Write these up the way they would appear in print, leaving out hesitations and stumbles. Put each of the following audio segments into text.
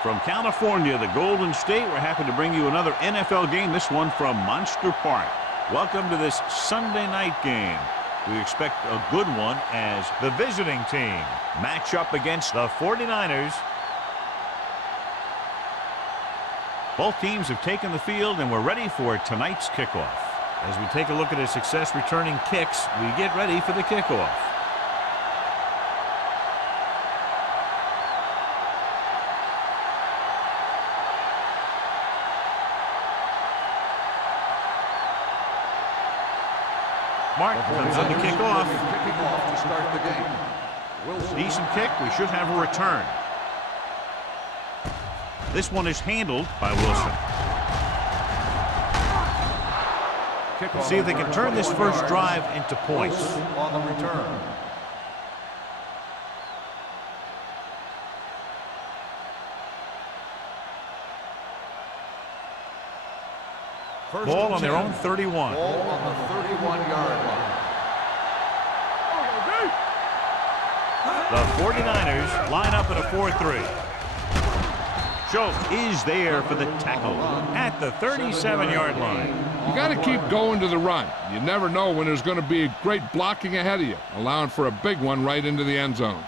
From California, the Golden State, we're happy to bring you another NFL game, this one from Monster Park. Welcome to this Sunday night game. We expect a good one as the visiting team match up against the 49ers. Both teams have taken the field, and we're ready for tonight's kickoff. As we take a look at his success returning kicks, we get ready for the kickoff. Mark comes in to kick off. To start the game. Decent kick. We should have a return. This one is handled by Wilson. See if they can turn this first drive into points. On the return. Ball on their own 31. Ball on the 31-yard line. The 49ers line up in a 4-3. Schultz is there for the tackle at the 37-yard line. You got to keep going to the run. You never know when there's going to be a great blocking ahead of you, allowing for a big one right into the end zone.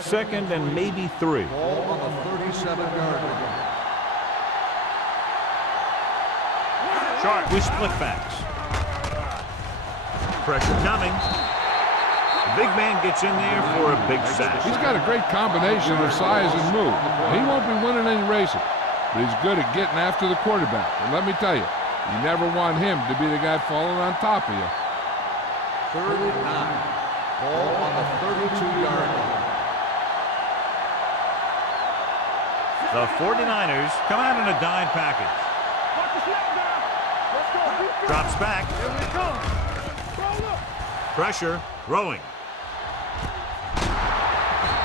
Second and maybe 3. Ball on the 37-yard line. Sharp with split backs. Pressure coming. The big man gets in there for a big sack. He's got a great combination of size and move. He won't be winning any races, but he's good at getting after the quarterback. And let me tell you, you never want him to be the guy falling on top of you. 3rd and 9. Ball on the 32-yard line. The 49ers come out in a dime package. Drops back. Pressure, throwing.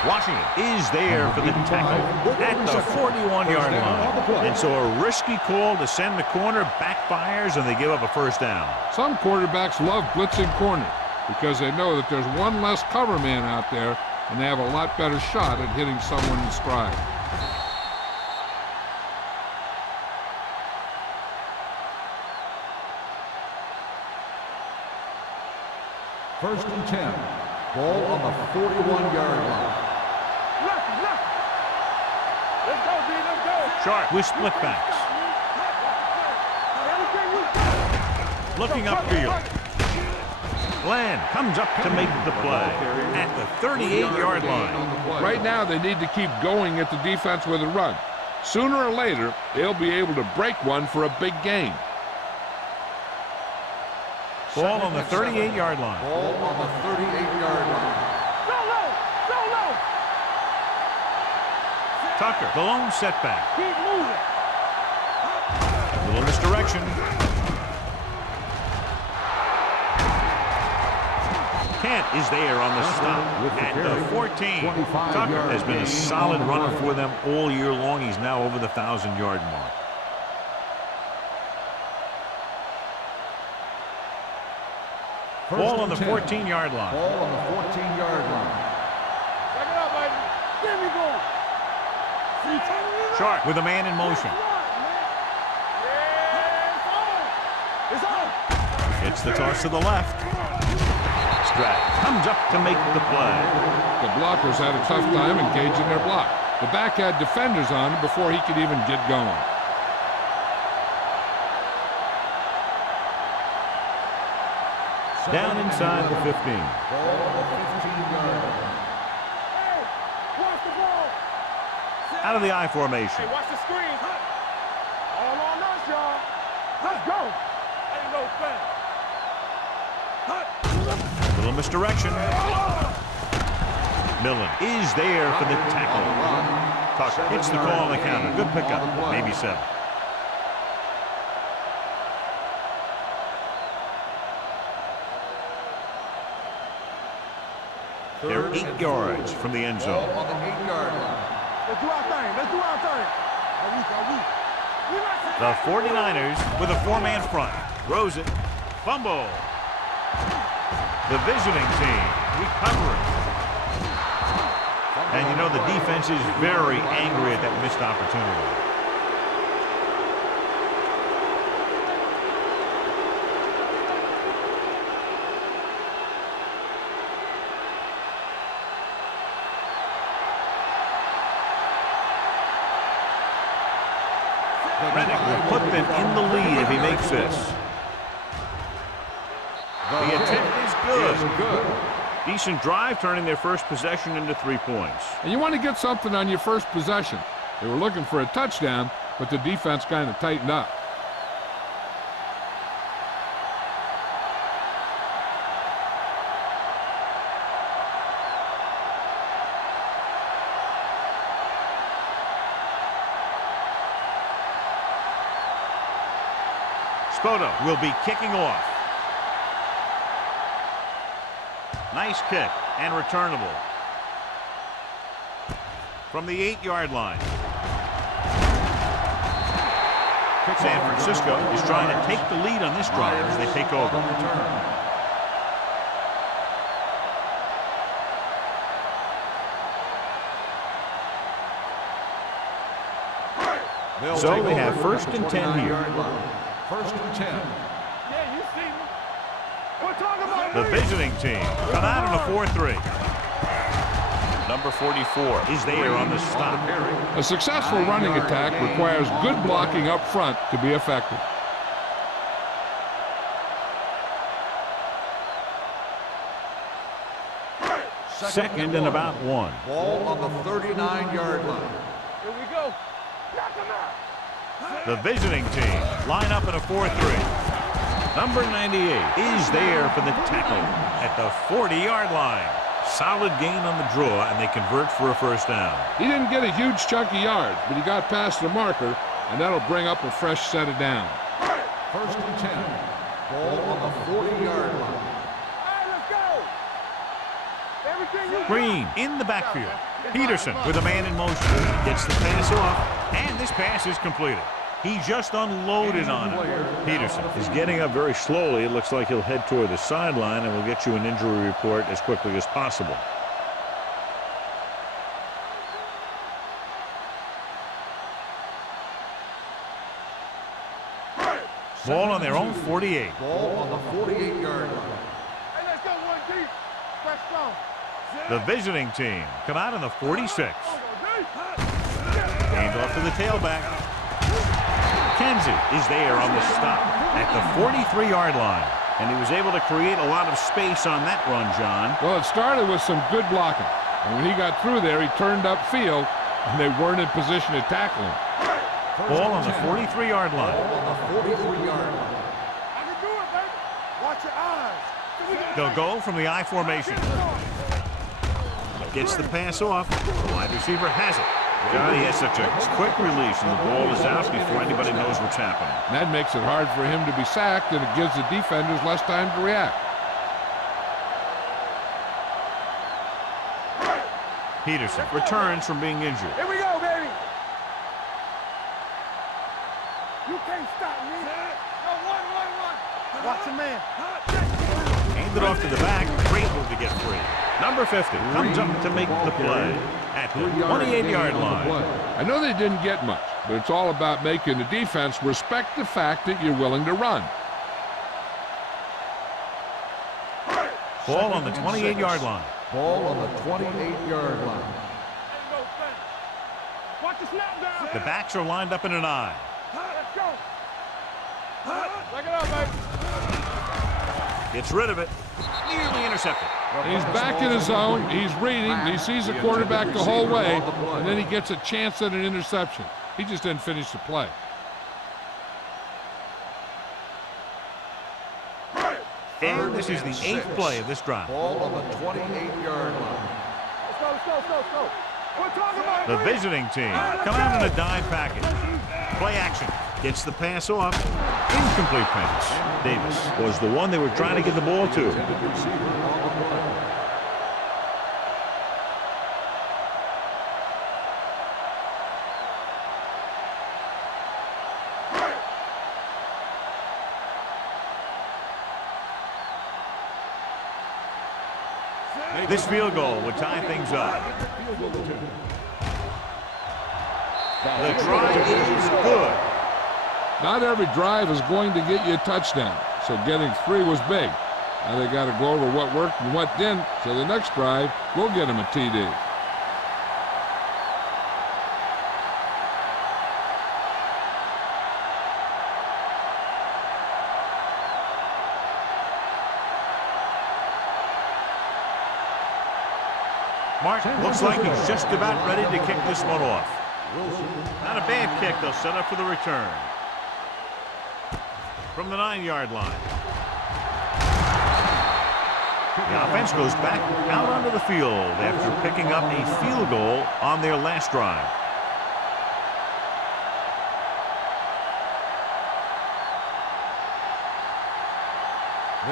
Washington is there for the tackle at the 41-yard line. And so a risky call to send the corner backfires, and they give up a first down. Some quarterbacks love blitzing corner because they know that there's one less cover man out there, and they have a lot better shot at hitting someone in stride. First and 10. Ball on the 41-yard line. Sharp with split backs. Looking upfield. Glenn comes up to make the play at the 38-yard line. Right now they need to keep going at the defense with a run. Sooner or later, they'll be able to break one for a big gain. Ball on the 38-yard line. Ball on the 38-yard line. Tucker, the lone setback. Keep moving. A little misdirection. Kent is there on the stop at the 14. Tucker has been a solid runner for them all year long. He's now over the 1,000-yard mark. Ball on the 14-yard line. Ball on the 14-yard line. Check it out, baby. There we go. Sharp with a man in motion. It's the toss to the left. Stratt comes up to make the play. The blockers had a tough time engaging their block. The back had defenders on him before he could even get going. Down inside the 15. Ball on the 15-yard line. Out of the I formation. Hey, watch the screen. All on us, y'all. Let's go. Ain't no fair. Little misdirection. Millen is there for the tackle. Tucker hits the call on the counter. Good pickup. Maybe 7. They're 8 yards from the end zone. On the 8-yard line. Let's do our thing. Let's do our thing. The 49ers with a 4-man front. Throws it. Fumble. The visiting team recovering. And you know the defense is very angry at that missed opportunity. Reddick will put them in the lead if he makes this. The attempt is good. Decent drive, turning their first possession into 3 points. And you want to get something on your first possession. They were looking for a touchdown, but the defense kind of tightened up. Spoto will be kicking off. Nice kick and returnable. From the 8-yard line. San Francisco is trying to take the lead on this drive as they take over. So they have 1st and 10 here. 1st and 10. Yeah, you see me. We're talking about The visiting team come out in a 4-3. Number 44 is there on the stop. A successful running attack requires good blocking up front to be effective. Second and about 1. Ball on the 39-yard line. Here we go. Knock him out. The visiting team line up in a 4-3. Number 98 is there for the tackle at the 40-yard line. Solid gain on the draw, and they convert for a 1st down. He didn't get a huge chunk of yards, but he got past the marker, and that'll bring up a fresh set of downs. 1st and 10. Ball on the 40-yard line. All right, let's go. Everything you Green in the backfield. Peterson with a man in motion. Gets the pass off, and this pass is completed. He just unloaded on him. Peterson is getting up very slowly. It looks like he'll head toward the sideline, and we'll get you an injury report as quickly as possible. Ball on their own 48. Ball on the 48-yard line. Hey, let's go one deep. Let's go. The visiting team come out in the 46. Gained off to the tailback. Kenzie is there on the stop at the 43-yard line. And he was able to create a lot of space on that run, John. Well, it started with some good blocking. And when he got through there, he turned upfield, and they weren't in position to tackle him. Ball on the 43-yard line. Ball on the 43-yard line. I can do it, baby. Watch your eyes. They'll go from the I formation. Gets the pass off. The wide receiver has it. God, he has such a quick release, and the ball is out before anybody knows what's happening. And that makes it hard for him to be sacked, and it gives the defenders less time to react. Peterson returns from being injured. Here we go, baby. You can't stop me. Go, one. Watch your man. Hand it off to the back. Great move to get free. Number 50 comes up to make the play at the 28-yard line. I know they didn't get much, but it's all about making the defense respect the fact that you're willing to run. Ball on the 28-yard line. Ball on the 28-yard line. Watch the snap down. The backs are lined up in an I. Let's go. Check it out, baby. Gets rid of it. Nearly intercepted. He's back in his zone. He's reading. He sees the quarterback the whole way, and then he gets a chance at an interception. He just didn't finish the play. And this is the 8th play of this drive. Ball on the 28-yard line. Let's go, We're talking about The visiting team come out in a dime package. Play action. Gets the pass off. Incomplete pass. Davis was the one they were trying to get the ball to. This field goal would tie things up. The drive is good. Not every drive is going to get you a touchdown, so getting 3 was big. Now they got to go over what worked and what didn't, so the next drive will get them a TD. Martin looks like he's just about ready to kick this one off. Not a bad kick. They'll set up for the return. From the 9-yard line. The offense goes back out onto the field after picking up a field goal on their last drive.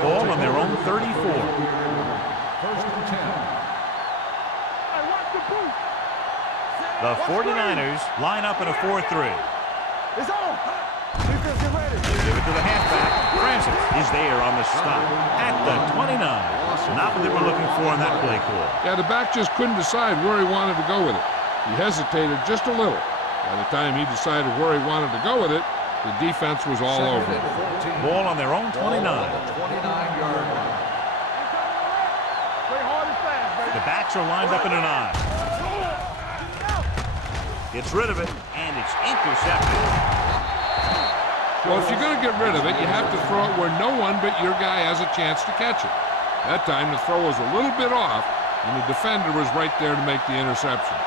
Ball on their own 34. First and 10. The 49ers line up in a 4-3. It's on. Defense get ready. Give it to the halfback. Francis is there on the stop at the 29. Not what they were looking for in that play call. Yeah, the back just couldn't decide where he wanted to go with it. He hesitated just a little. By the time he decided where he wanted to go with it, the defense was all over it. Ball on their own 29. 29-yard line. Play hard and fast, baby. The backs are lined up in an I. Gets rid of it, and it's intercepted. Well, if you're going to get rid of it, you have to throw it where no one but your guy has a chance to catch it. That time, the throw was a little bit off, and the defender was right there to make the interception.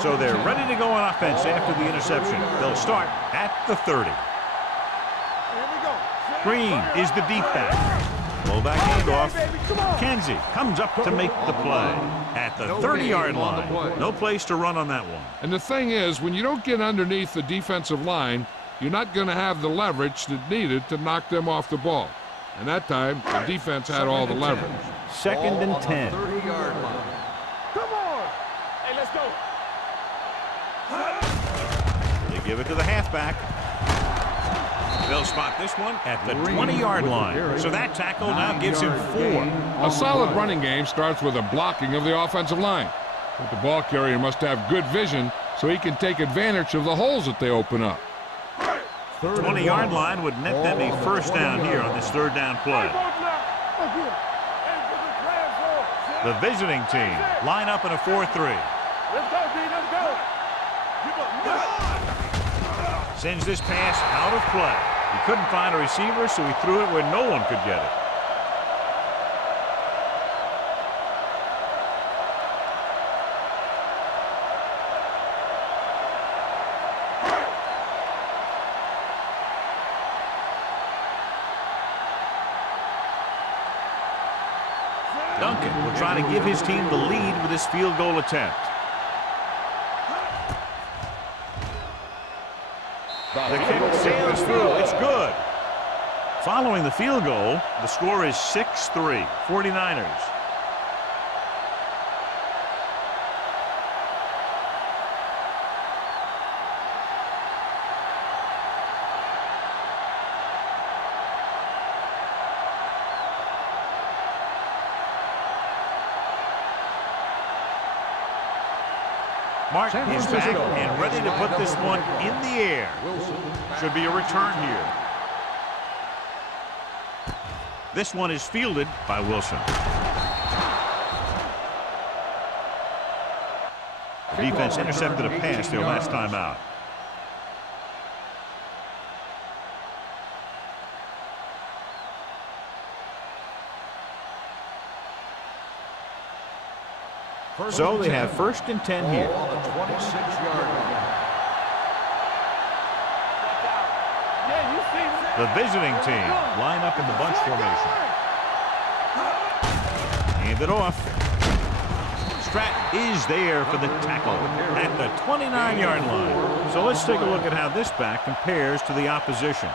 So they're ready to go on offense after the interception. They'll start at the 30. Here we go. Green is the deep back. Fullback handoff. Kenzie comes up to make the play at the 30-yard line. No place to run on that one. And the thing is, when you don't get underneath the defensive line, you're not going to have the leverage that's needed to knock them off the ball. And that time, the defense had all the leverage. Second and 10. 30-yard line. Come on. Hey, let's go. They give it to the halfback. They'll spot this one at the 20-yard line. So that tackle now gives him 4. A solid running game starts with a blocking of the offensive line. But the ball carrier must have good vision so he can take advantage of the holes that they open up. 20-yard line would net them a first down here on this third down play. The visiting team line up in a 4-3. Let's go, D. Let's go. Sends this pass out of play. He couldn't find a receiver, so he threw it where no one could get it. Duncan will try to give his team the lead with this field goal attempt. The kick sails through. It's good. Following the field goal, the score is 6-3, 49ers. Martin is back and ready to put this one in the air. Should be a return here. This one is fielded by Wilson. Defense intercepted a pass their last time out. So they have first and 10 here. On the 26-yard line. The visiting team line up in the bunch formation. Hand it off. Stratton is there for the tackle at the 29-yard line. So let's take a look at how this back compares to the opposition.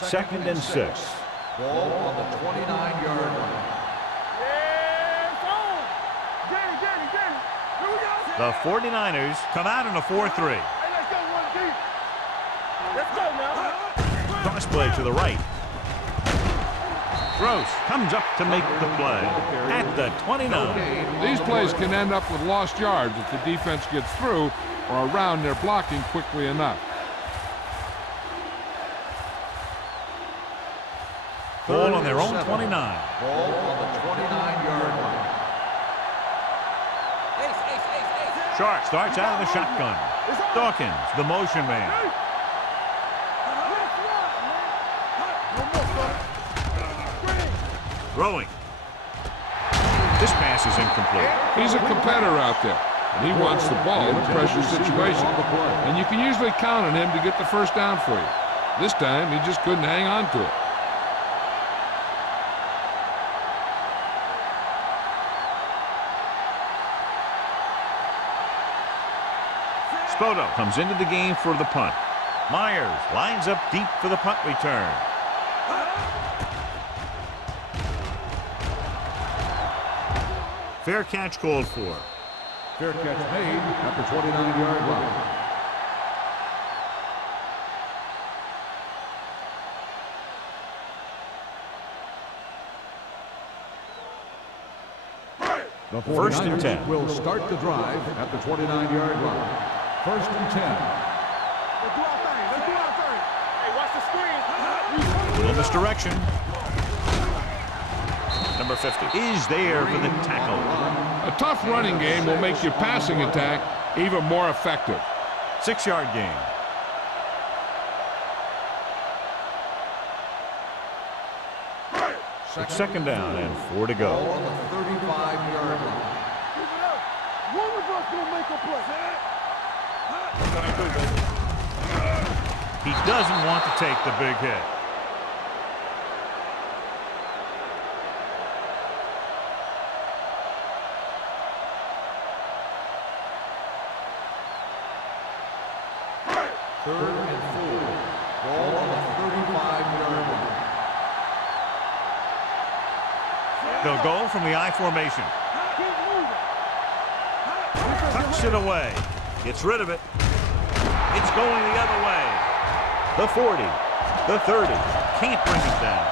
Second and 6. Ball on the 29-yard line. The 49ers come out in a 4-3. Cross play to the right. Gross comes up to make the play at the 29. These plays can end up with lost yards if the defense gets through or around their blocking quickly enough. Ball on their own 29. Ball on the 29-yard line. Shark starts out of the shotgun. Dawkins, the motion man. Throwing. This pass is incomplete. He's a competitor out there, and he wants the ball in a pressure situation. And you can usually count on him to get the first down for you. This time, he just couldn't hang on to it. Spoto comes into the game for the punt. Myers lines up deep for the punt return. Fair catch called for. Fair catch made at the 29-yard line. The 49ers First and 10. will start the drive at the 29-yard line. First and 10. Let's do our thing. Let's do our thing. Hey, watch the screen. A little misdirection. Number 50 is there for the tackle. A tough running game will make your passing attack even more effective. 6-yard gain. It's second down and 4 to go. Ball on the 35-yard line. One of us gonna make a play. He doesn't want to take the big hit. Third and 4. Ball on the 35-yard line. They'll go from the I formation. Tucks it away. Gets rid of it. It's going the other way. The 40. The 30. Can't bring it down.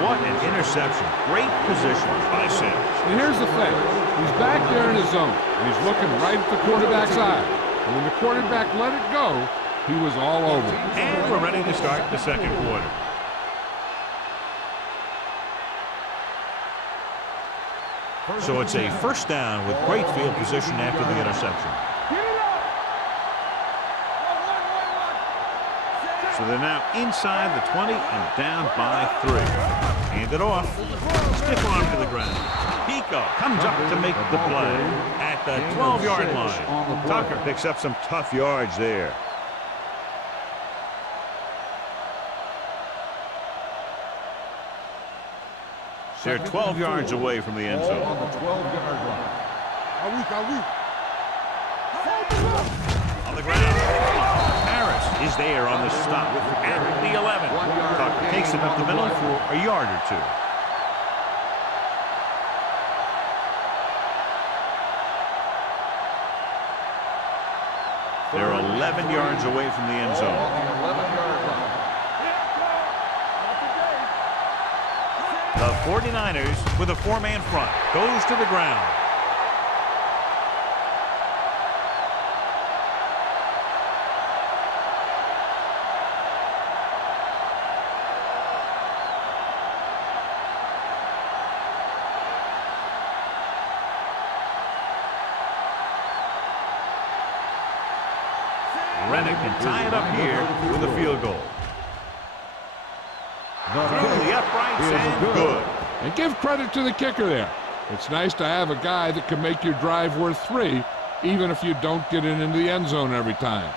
What an interception. Great position by Sims. And here's the thing. He's back there in his zone, and he's looking right at the quarterback's eye. And when the quarterback let it go, he was all over it. And we're ready to start the second quarter. So it's a first down with great field position after the interception. So they're now inside the 20 and down by 3. Hand it off. Stiff arm to the ground. Pico comes up to make the play at the 12-yard line. Tucker picks up some tough yards there. They're 12 yards away from the end zone. On the 12-yard line. On the ground. Harris is there on the stop at the 11. Tucker takes it up the middle for a yard or 2. They're 11 yards away from the end zone. On the 11-yard line. The 49ers with a 4-man front goes to the ground. Rennick can tie it up here with a field goal. Through the uprights and good. And give credit to the kicker there. It's nice to have a guy that can make your drive worth 3, even if you don't get it into the end zone every time.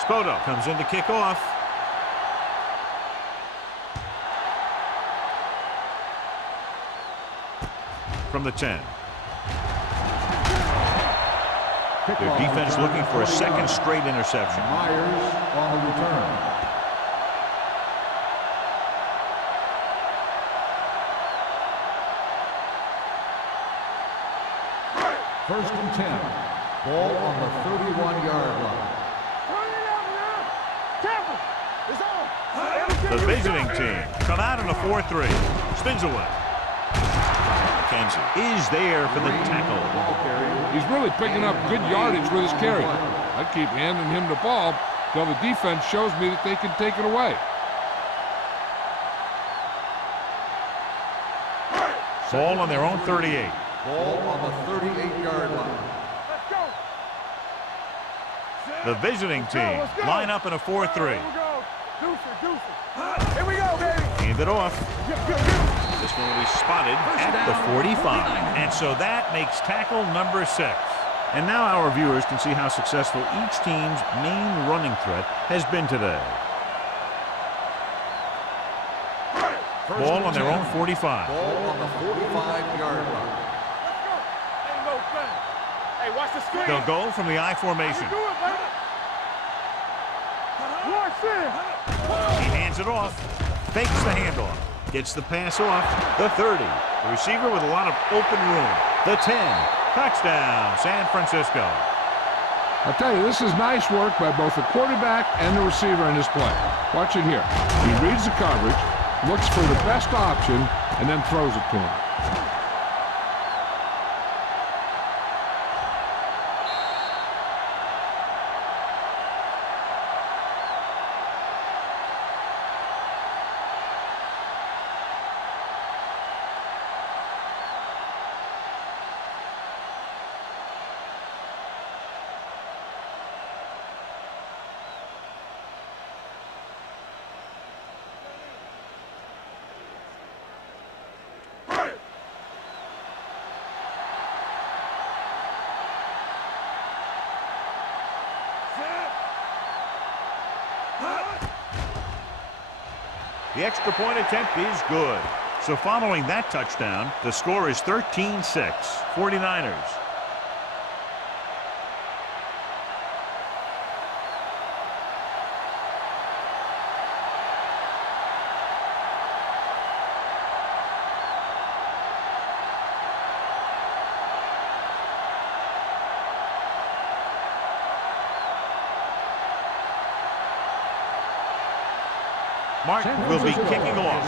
Spoto comes in to kick off. From the 10. Their defense looking for a second straight interception. Myers on the return. First and 10. Ball on the 31-yard line. The visiting team come out in a 4-3. Spins away. McKenzie is there for the tackle. He's really picking up good yardage with his carry. I keep handing him the ball till the defense shows me that they can take it away. Ball on their own 38. Ball on the 38-yard line. The visiting team line up in a 4-3. Here we go, baby. Hand it off. This one will be spotted at the 45. And so that makes tackle number 6. And now our viewers can see how successful each team's main running threat has been today. Ball on their own 45. Ball on the 45-yard line. Let's go. Ain't no thing. Hey, watch the screen. They'll go from the I formation. Do it, baby. Watch it. He hands it off. Fakes the handoff. Gets the pass off. The 30. The receiver with a lot of open room. The 10. Touchdown, San Francisco. I'll tell you, this is nice work by both the quarterback and the receiver in this play. Watch it here. He reads the coverage, looks for the best option, and then throws it to him. The extra point attempt is good. So following that touchdown, the score is 13-6, 49ers. Martin will be kicking off.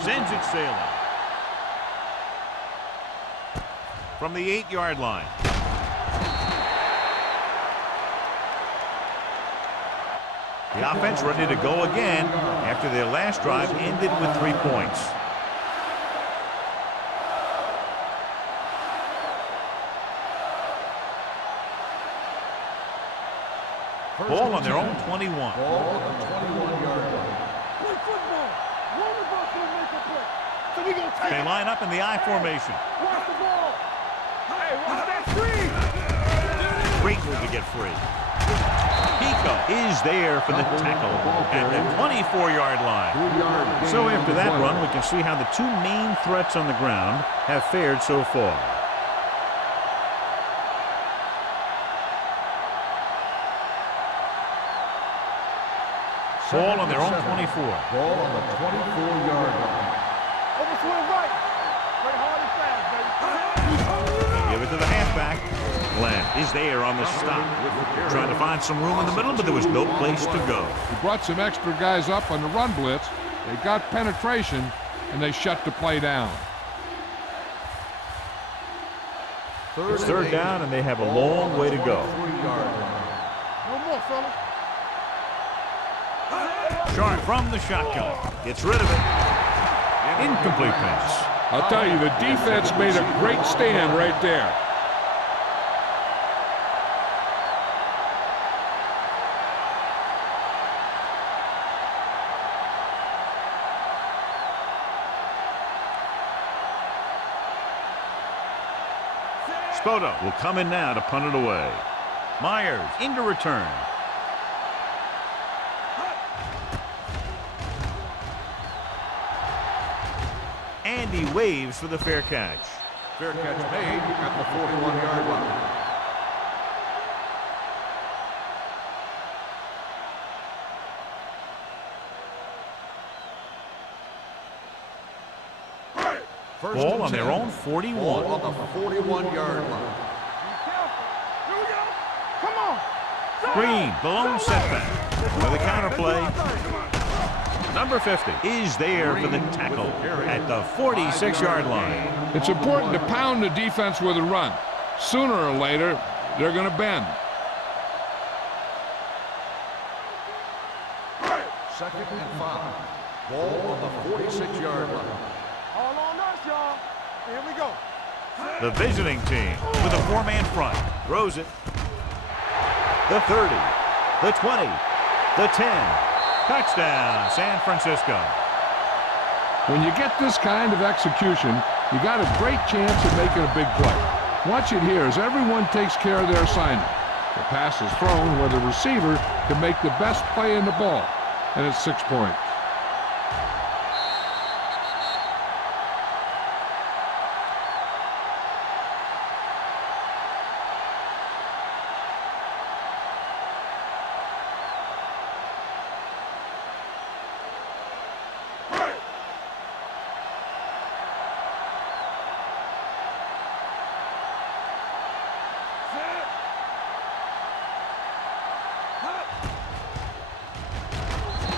Sends it sailing. From the 8-yard line. The offense ready to go again after their last drive ended with 3 points. Ball on their own 21. Ball on the 21-yard line. Play football. One of us will make a play. So we gonna take They it. line up in the I formation. Watch the ball. Hey, watch that screen. Great move to get free. Pico is there for the tackle at the 24-yard line. So after that run, we can see how the two main threats on the ground have fared so far. Ball on their own 24. Ball on the 24-yard line. Overswing right. Play hard and fast, baby. They give it to the halfback. Glenn is there on the stop. Trying to find some room in the middle, but there was no place to go. He brought some extra guys up on the run blitz. They got penetration, and they shut the play down. It's third down, and they have a long way to go. No more, fellas. Sharp from the shotgun. Gets rid of it. Incomplete pass. I'll tell you, the defense made a great stand right there. Spoto will come in now to punt it away. Myers into return. And he waves for the fair catch. Fair catch made at the 41-yard line. Ball on their own 41. Ball on the 41-yard line. Come on. Green, the lone setback. With a counter play. Number 50 is there for the tackle at the 46-yard line. It's important to pound the defense with a run. Sooner or later, they're going to bend. Second and 5. Ball on the 46-yard line. All on us, y'all. Here we go. The visiting team with a four-man front. Throws it. The 30. The 20. The 10. Touchdown, San Francisco. When you get this kind of execution, you got a great chance of making a big play. Watch it here as everyone takes care of their assignment. The pass is thrown where the receiver can make the best play in the ball, and it's 6 points.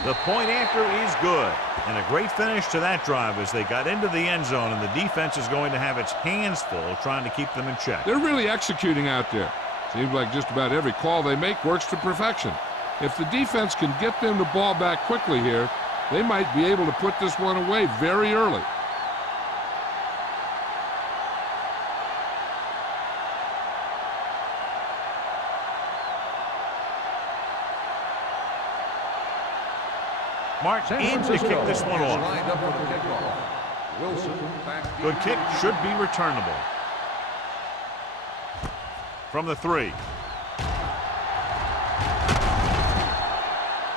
The point after is good. And a great finish to that drive as they got into the end zone, and the defense is going to have its hands full trying to keep them in check. They're really executing out there. Seems like just about every call they make works to perfection. If the defense can get them the ball back quickly here, they might be able to put this one away very early. March in to kick this one off. Lined up for the kickoff. Wilson back. Good kick, should be returnable. From the 3.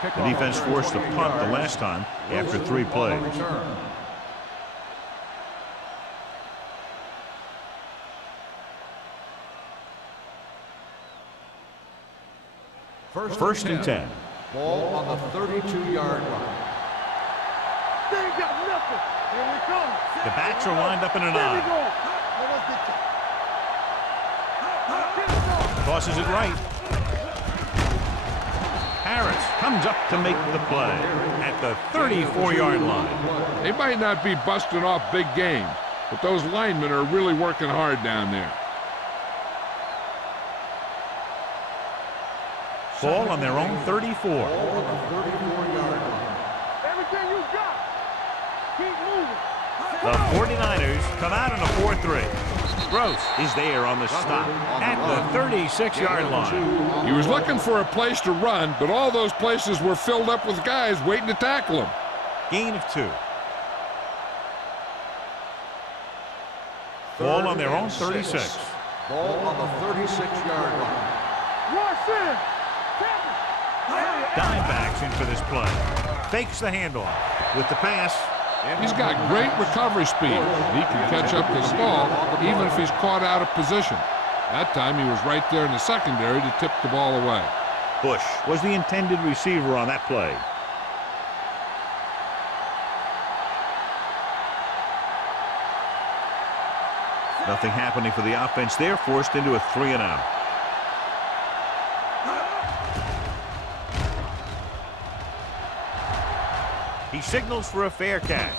The defense forced a punt the last time after 3 plays. First and 10. Ball on the 32-yard line. They ain't got nothing. Here we come. The backs are lined up in an Here we eye. go. Tosses it right. Harris comes up to make the play at the 34-yard line. They might not be busting off big games, but those linemen are really working hard down there. Ball on their own 34. Ball on the 34-yard line. Everything you got. Keep moving. The 49ers come out in a 4-3. Gross is there on the stop at the 36-yard line. He was looking for a place to run, but all those places were filled up with guys waiting to tackle him. Gain of 2. Ball on their own 36. Ball on the 36-yard line. Rush in. Dimebacks in for this play. Fakes the handoff with the pass. He's got great recovery speed. He can catch up to the ball even if he's caught out of position. That time he was right there in the secondary to tip the ball away. Bush was the intended receiver on that play. Nothing happening for the offense there, forced into a 3-and-out. He signals for a fair catch.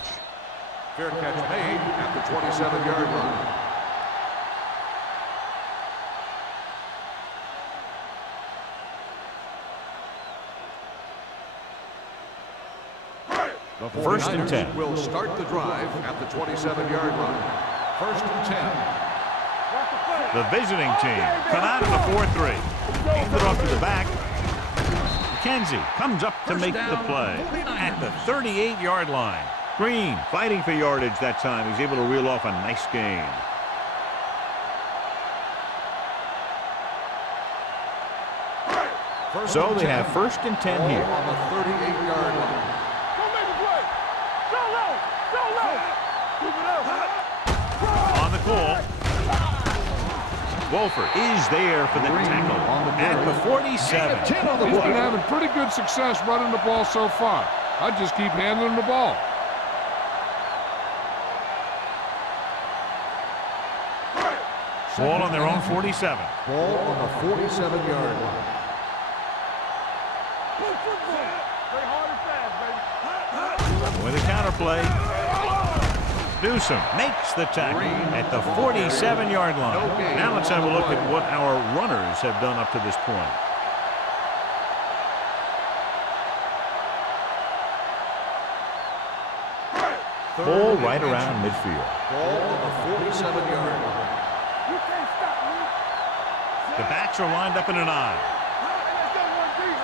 Fair catch made at the 27-yard line. The First and 10. will start the drive at the 27-yard line. First and 10. The visiting team come out in a 4-3. Hand it off to the back. McKenzie comes up to make the play at the 38-yard line. Green fighting for yardage that time. He's able to reel off a nice gain. So they have 1st and 10 here. On the 38-yard line. Don't make a play. Go low. Go low. Keep it up. On the call. Wolford is there for the tackle at the 47. He's been having pretty good success running the ball so far. I'd just keep handling the ball. Ball on their own 47. Ball on the 47-yard line. Play hard and fast, baby. With a counterplay. Newsom makes the tackle at the 47-yard line. Now let's have a look at what our runners have done up to this point. Ball right around midfield. Ball on the 47-yard line. You can't stop me. The backs are lined up in an I. Let's go one deep.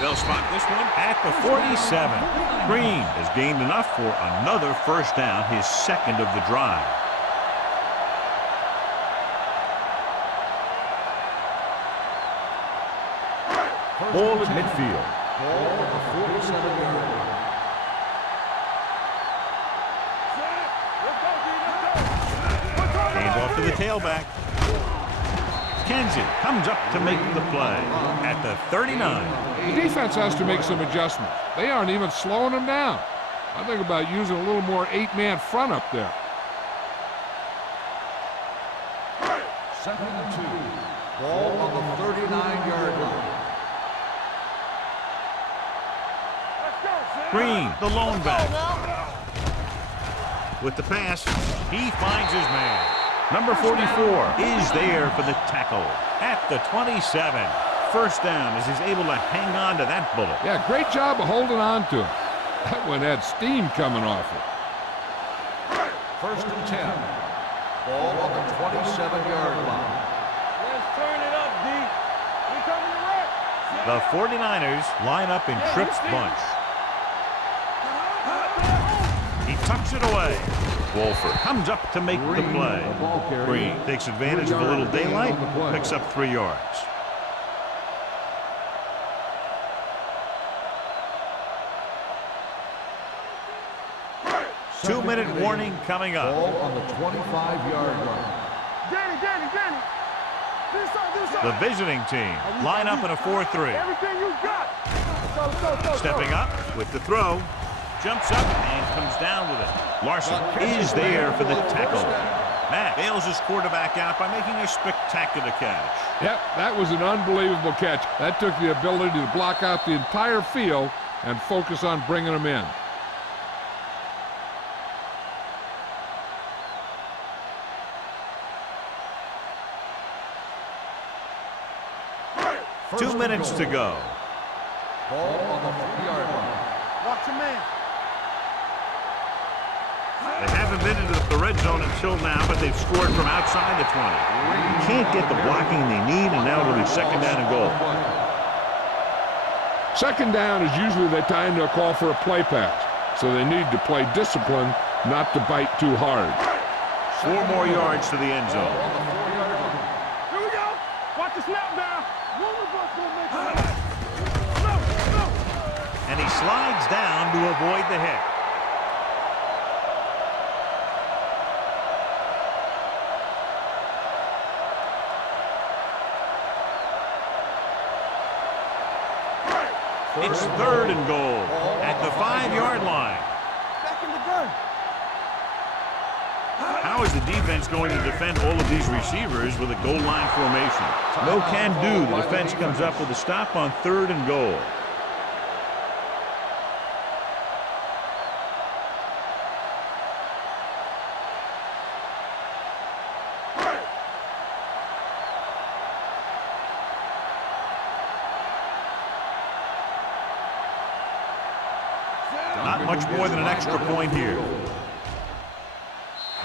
They'll spot this one at the 47. Green has gained enough for another 1st down, his 2nd of the drive. Ball at midfield. Ball on the 47-yard line. Hand off to the tailback. Kenzie comes up to make the play at the 39. The defense has to make some adjustments. They aren't even slowing them down. I think about using a little more 8-man front up there. 2nd and 2. Ball on the 39-yard line. Green, the lone back. With the pass, he finds his man. Number 44 is there for the tackle at the 27. 1st down as he's able to hang on to that bullet. Yeah, great job of holding on to him. That one had steam coming off it. 1st and 10. Ball on the 27-yard line. Let's turn it up, D. We coming to wreck. The 49ers line up in trips bunch. He tucks it away. Wolford comes up to make the play. Green takes advantage of a little daylight, picks up 3 yards. Two-minute warning coming up. Ball on the 25-yard line. Danny. Do something. The visiting team line up in a 4-3. Everything you got. Go. Stepping up with the throw. Jumps up and comes down with it. Larson is there for the tackle. Matt bails his quarterback out by making a spectacular catch. Yep, that was an unbelievable catch. That took the ability to block out the entire field and focus on bringing them in. First 2 minutes to go. Ball on the 50-yard line. Watch your man. They haven't been into the red zone until now, but they've scored from outside the 20. Can't get the blocking they need, and now it'll be 2nd down and goal. 2nd down is usually the time to call for a play pass, so they need to play discipline, not to bite too hard. 4 more yards to the end zone. Here we go. Watch the snap down. One of us gonna make it. And he slides down to avoid the hit. It's 3rd and goal at the 5-yard line. Back in the gun. How is the defense going to defend all of these receivers with a goal line formation? No can do. The defense comes up with a stop on 3rd and goal. Not much more than an extra point here.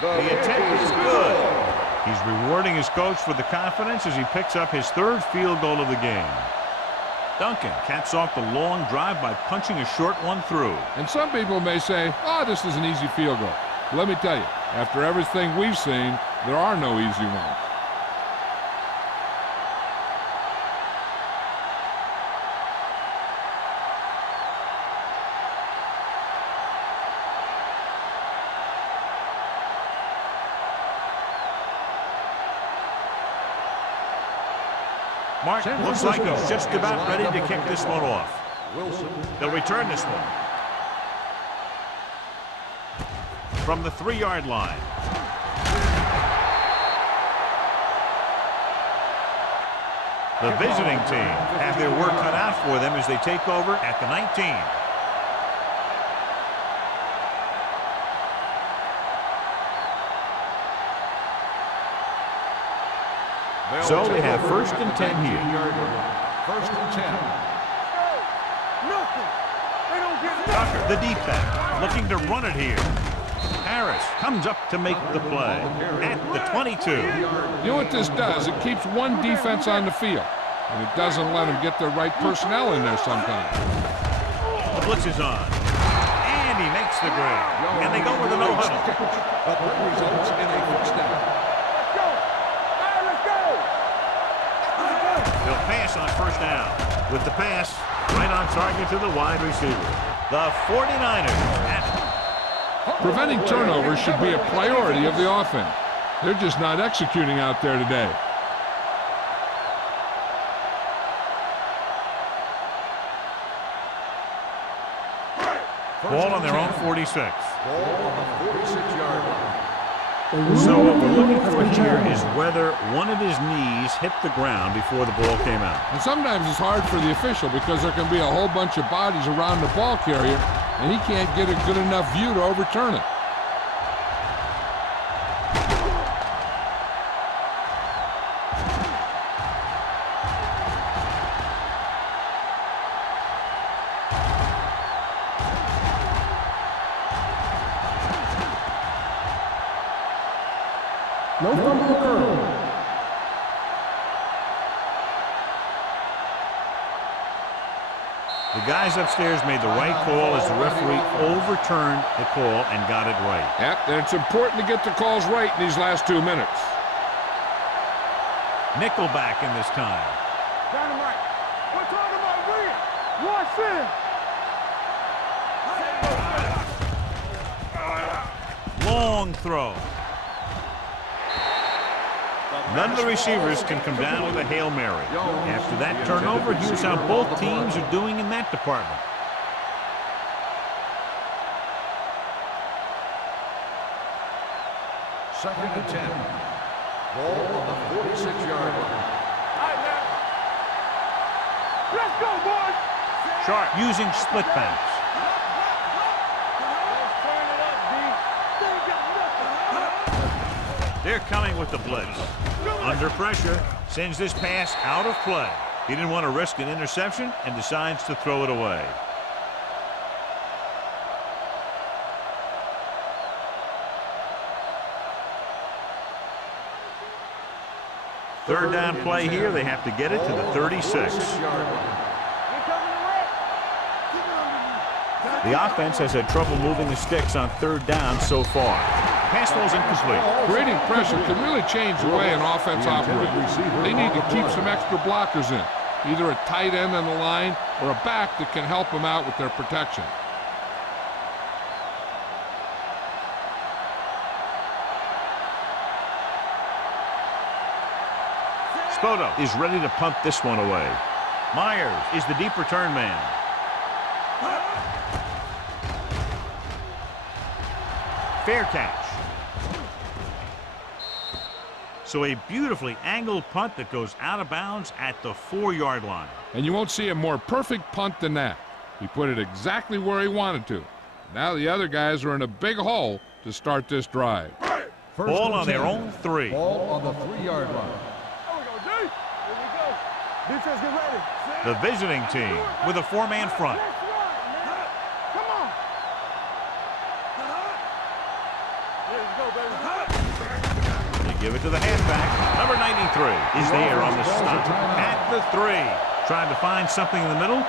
The attempt is good. He's rewarding his coach for the confidence as he picks up his 3rd field goal of the game. Duncan caps off the long drive by punching a short one through. And some people may say, oh, this is an easy field goal. Let me tell you, after everything we've seen, there are no easy ones. Mark, looks like he's just about ready to kick this one off. Wilson. They'll return this one. From the 3-yard line. The visiting team have their work cut out for them as they take over at the 19. So they have 1st and 10 here. 1st and 10. Tucker, the deep back, looking to run it here. Harris comes up to make the play at the 22. You know what this does? It keeps one defense on the field, and it doesn't let them get the right personnel in there sometimes. The blitz is on, and he makes the grade. And they go with a no-huddle. But that results in a first down. They'll pass on 1st down. With the pass, right on target to the wide receiver. The 49ers at it. Preventing turnovers should be a priority of the offense. They're just not executing out there today. Ball on their own 46. Ball on the 46-yard line. So what we're looking for here is whether one of his knees hit the ground before the ball came out. And sometimes it's hard for the official because there can be a whole bunch of bodies around the ball carrier, and he can't get a good enough view to overturn it. No fumble occurred. The guys upstairs made the right call as the referee overturned the call and got it right. Yep, and it's important to get the calls right in these last 2 minutes. Nickelback in this time. Dynamite. We're talking about win. Watch this. Long throw. None of the receivers can come down with a Hail Mary. After that turnover, here's how both teams are doing in that department. Second and 10. Ball on the 46-yard line. All right, man. Let's go, boys. Sharp using split backs. They're coming with the blitz. Under pressure, sends this pass out of play. He didn't want to risk an interception and decides to throw it away. Third down play here. They have to get it to the 36. The offense has had trouble moving the sticks on 3rd down so far. Pass falls incomplete. Creating pressure can really change the way an offense operates. They need to keep some extra blockers in, either a tight end on the line or a back that can help them out with their protection. Spoto is ready to punt this one away. Myers is the deep return man. Fair catch. So a beautifully angled punt that goes out of bounds at the 4-yard line. And you won't see a more perfect punt than that. He put it exactly where he wanted to. Now the other guys are in a big hole to start this drive. Ball on their own 3. Ball on the 3-yard line. There we go, D. Here we go. Defense, get ready. The visiting team with a 4-man front. Let's run, man. Come on. Let's go, baby. They give it to the halfback. Number 93 is there on the stop at the 3. Trying to find something in the middle.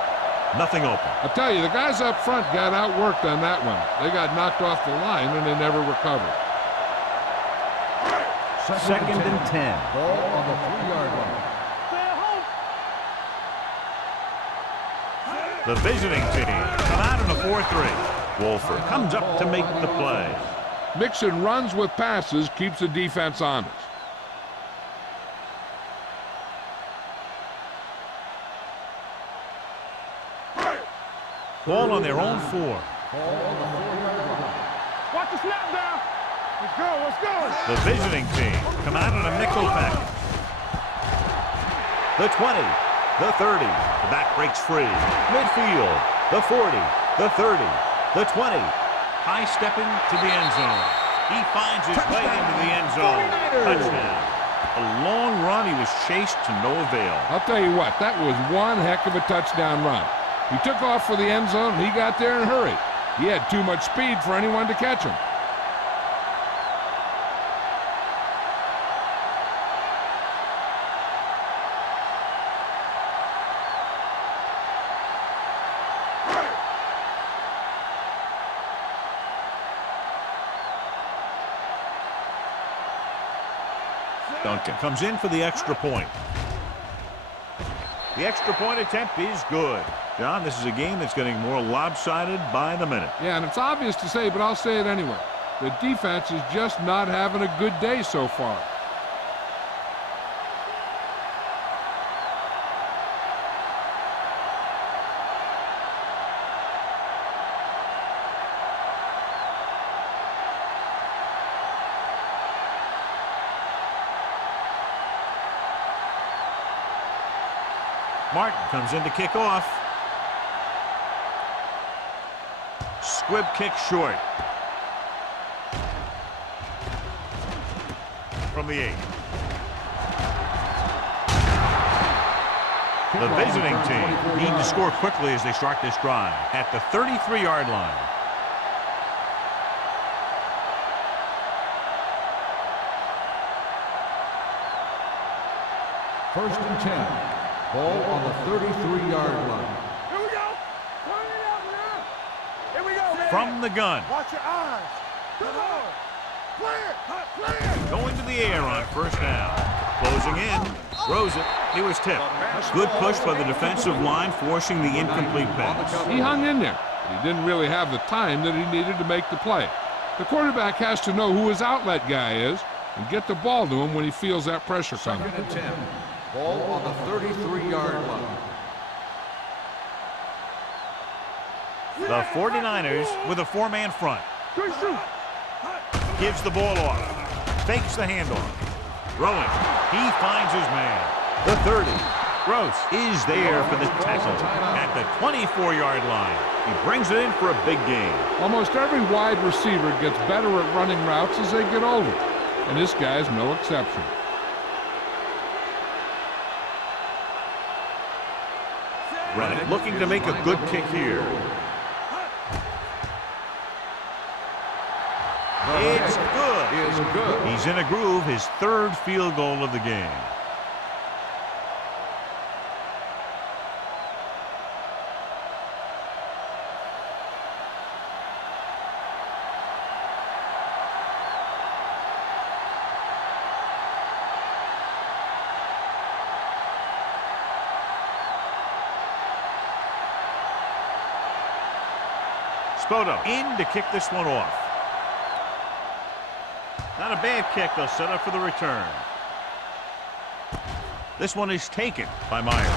Nothing open. I'll tell you, the guys up front got outworked on that one. They got knocked off the line and they never recovered. Second and 10. Ball on the 3-yard line. The visiting team come out in a 4-3. Wolford comes up to make the play. Mixing runs with passes keeps the defense honest. Ball on their own 4. Ball on the 4-yard line. Watch the snap down. Let's go, let's go. The visiting team come out in a nickel package. The 20, the 30. The back breaks free. Midfield, the 40, the 30, the 20. High stepping to the end zone. He finds his way into the end zone. Touchdown. A long run. He was chased to no avail. I'll tell you what, that was one heck of a touchdown run. He took off for the end zone, and he got there in a hurry. He had too much speed for anyone to catch him. Duncan comes in for the extra point. The extra point attempt is good. John, this is a game that's getting more lopsided by the minute. Yeah, and it's obvious to say, but I'll say it anyway. The defense is just not having a good day so far. Martin comes in to kick off. Squib kick short. From the 8. The visiting team need to score quickly as they start this drive at the 33-yard line. First and 10. Ball on the 33-yard line. Here we go. Turn it up now. Here we go, man. From the gun. Watch your eyes. Come on. Play it. Going to the air on first down. Closing in. Throws it. He was tipped. Good push by the defensive line, forcing the incomplete pass. He hung in there, but he didn't really have the time that he needed to make the play. The quarterback has to know who his outlet guy is and get the ball to him when he feels that pressure coming. Second and 10. Ball on the 33-yard line. The 49ers with a 4-man front. Gives the ball off. Fakes the handoff. Throwing. He finds his man. The 30. Gross is there for the tackle at the 24-yard line. He brings it in for a big gain. Almost every wide receiver gets better at running routes as they get older, and this guy's no exception. Reddick looking to make a good kick here. It's good. He's in a groove, his 3rd field goal of the game. Spoto in to kick this one off. Not a bad kick. They'll set up for the return. This one is taken by Myers.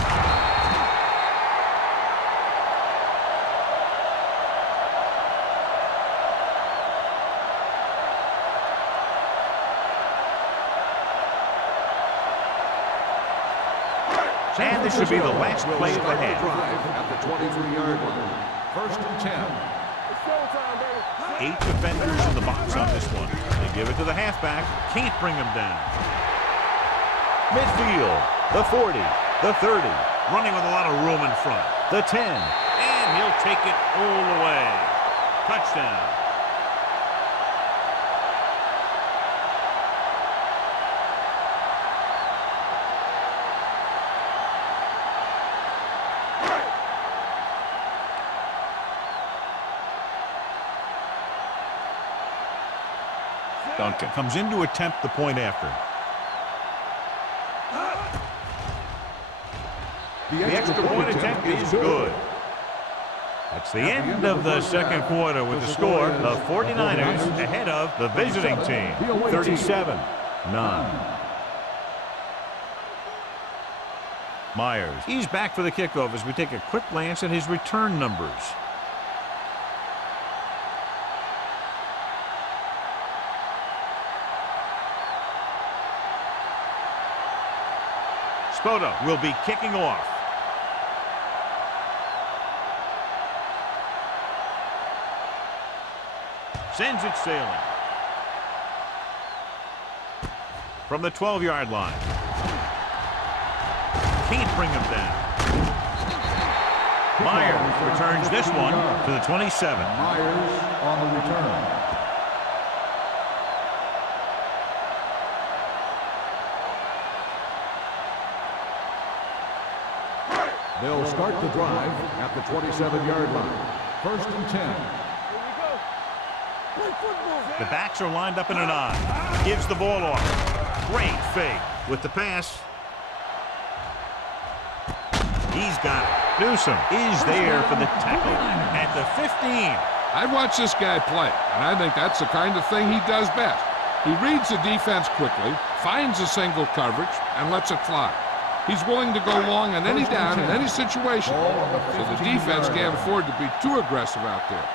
And this should be the last play of the half. At the 23-yard line. First and 10. 8 defenders in the box on this one. They give it to the halfback. Can't bring him down. Midfield. The 40. The 30. Running with a lot of room in front. The 10. And he'll take it all the way. Touchdown. Duncan comes in to attempt the point after. The extra point attempt is good. That's the end of the second quarter with the score. The 49ers ahead of the visiting team. 37-9. Myers. He's back for the kickoff as we take a quick glance at his return numbers. Photo will be kicking off. Sends it sailing. From the 12-yard line. Can't bring him down. Myers returns this one to the 27. Myers on the return. They'll start the drive at the 27-yard line. First and 10. The backs are lined up in an I. Gives the ball off. Great fake with the pass. He's got it. Newsom is there for the tackle at the 15. I'd watch this guy play, and I think that's the kind of thing he does best. He reads the defense quickly, finds a single coverage, and lets it fly. He's willing to go long on any down in any situation, so the defense can't afford to be too aggressive out there.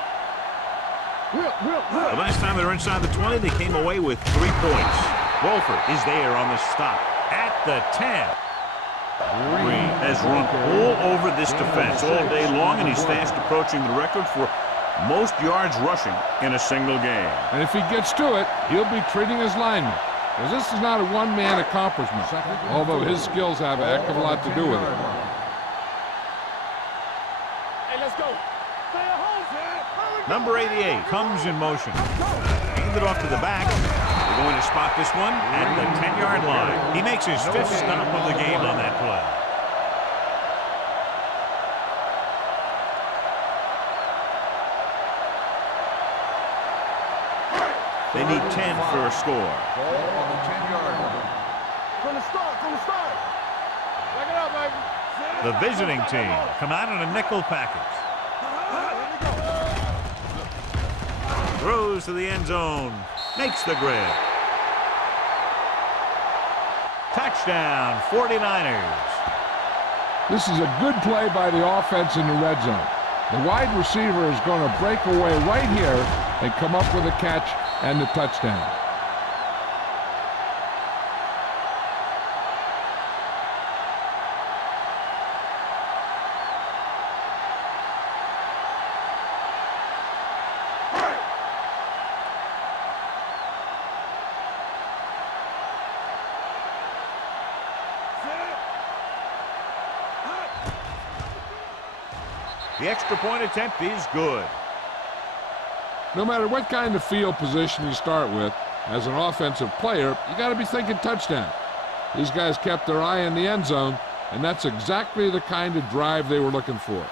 The last time they were inside the 20, they came away with 3 points. Wolford is there on the stop at the 10. Green has run all over this defense all day long, and he's fast approaching the record for most yards rushing in a single game. And if he gets to it, he'll be treating his linemen, because this is not a one-man accomplishment, although his skills have a heck of a lot to do with it. Hey, let's go. Number 88 comes in motion. Hand it off to the back. They're going to spot this one at the 10-yard line. He makes his 5th stop of the game on that play. They need 10 for a score. Ball on the 10-yard line. From the start. Back it up, baby. The visiting team come out in a nickel package. Throws to the end zone. Makes the grab. Touchdown, 49ers. This is a good play by the offense in the red zone. The wide receiver is going to break away right here and come up with a catch and the touchdown. The extra point attempt is good. No matter what kind of field position you start with, as an offensive player, you got to be thinking touchdown. These guys kept their eye on the end zone, and that's exactly the kind of drive they were looking for.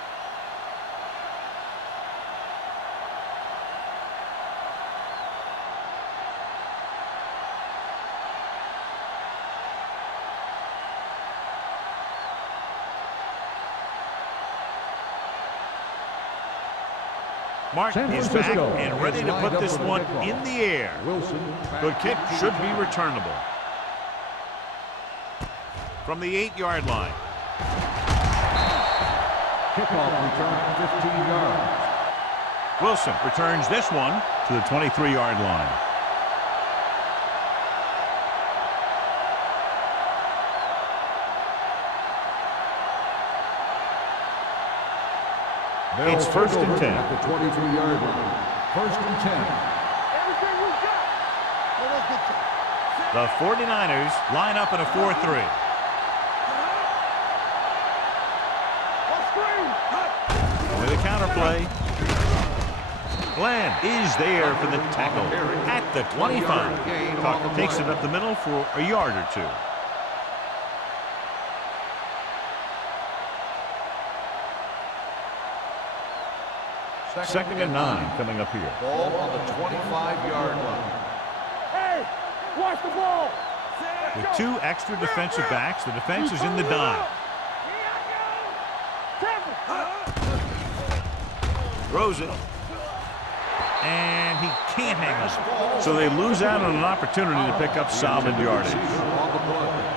Martin is back and ready to put this one in the air. The kick should be returnable. From the 8-yard line. Kickoff return, 15 yards. Wilson returns this one to the 23-yard line. It's first and 10. At the 23-yard line. First and 10. Everything we got. Let's get to The 49ers line up in a 4-3. With a counterplay. Glenn is there for the tackle at the 25. Tucker takes it up the middle for a yard or two. Second and 9 coming up here. Ball on the 25-yard line. Hey, watch the ball. With 2 extra defensive backs, the defense is in the dime. Throws it. And he can't hang on. So they lose out on an opportunity to pick up solid yardage. On the play.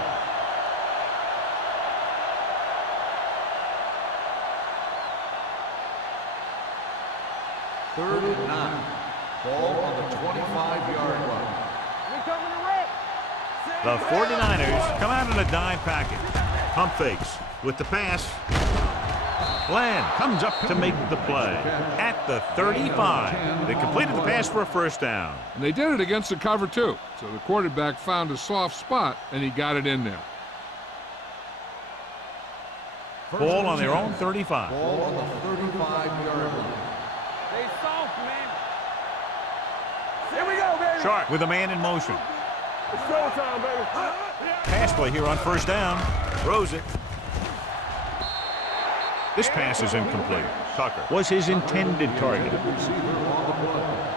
Third and 9. Ball on the 25-yard line. We coming to wreck. The 49ers come out in a dime package. Pump fakes with the pass. Bland comes up to make the play at the 35. They completed the pass for a first down. And they did it against the cover, too. So the quarterback found a soft spot, and he got it in there. Ball on their own 35. Ball on the 35-yard line. Stay soft, man. Here we go, baby. Sharp with a man in motion. It's showtime, baby. Pass play here on first down. Throws it. This pass is incomplete. Tucker was his intended target. Receiver on the play.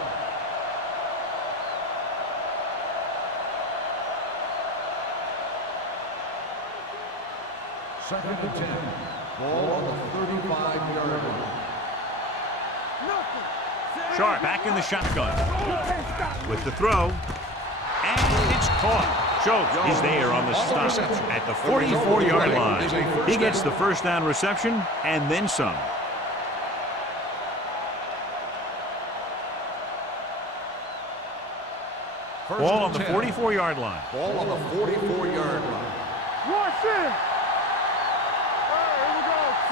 Second and 10. Ball on the 35-yard line. Sharp back in the shotgun with the throw. And it's caught. Schultz is there on the stop at the 44-yard line. He gets the first down reception and then some. Ball on the 44-yard line. Ball on the 44-yard line. Watch it.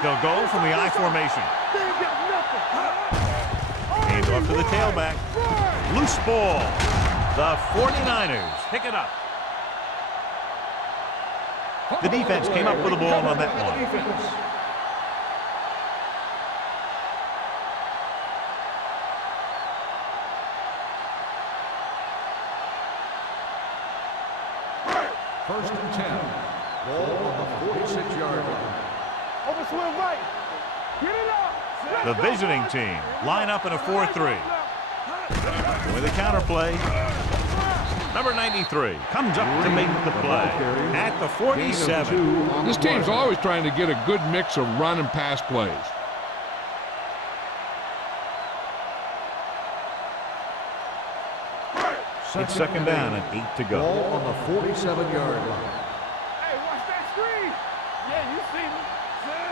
They'll go from the I formation. They ain't got nothing. Hands off to the tailback. Loose ball. The 49ers pick it up. The defense came up with the ball on that one. First and 10. Ball on the 46-yard line. Over swim right. Get it up. The visiting team line up in a 4-3. With a counter play. Number 93 comes up to make the play at the 47. This team's always trying to get a good mix of run and pass plays. It's second down and 8 to go. Ball on the 47-yard line. Hey, watch that screen. Yeah, you see me.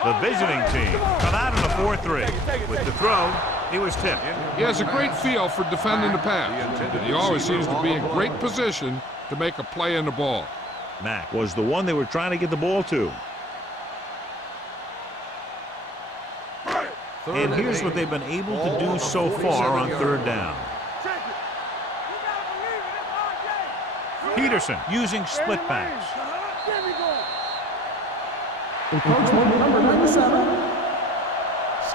The visiting team come out in a 4-3. With the throw, he was tipped. He has a great feel for defending the pass, and he always seems to be in great position to make a play in the ball. Mack was the one they were trying to get the ball to. And here's what they've been able to do so far on third down. Peterson using split backs. Encroachment number 97.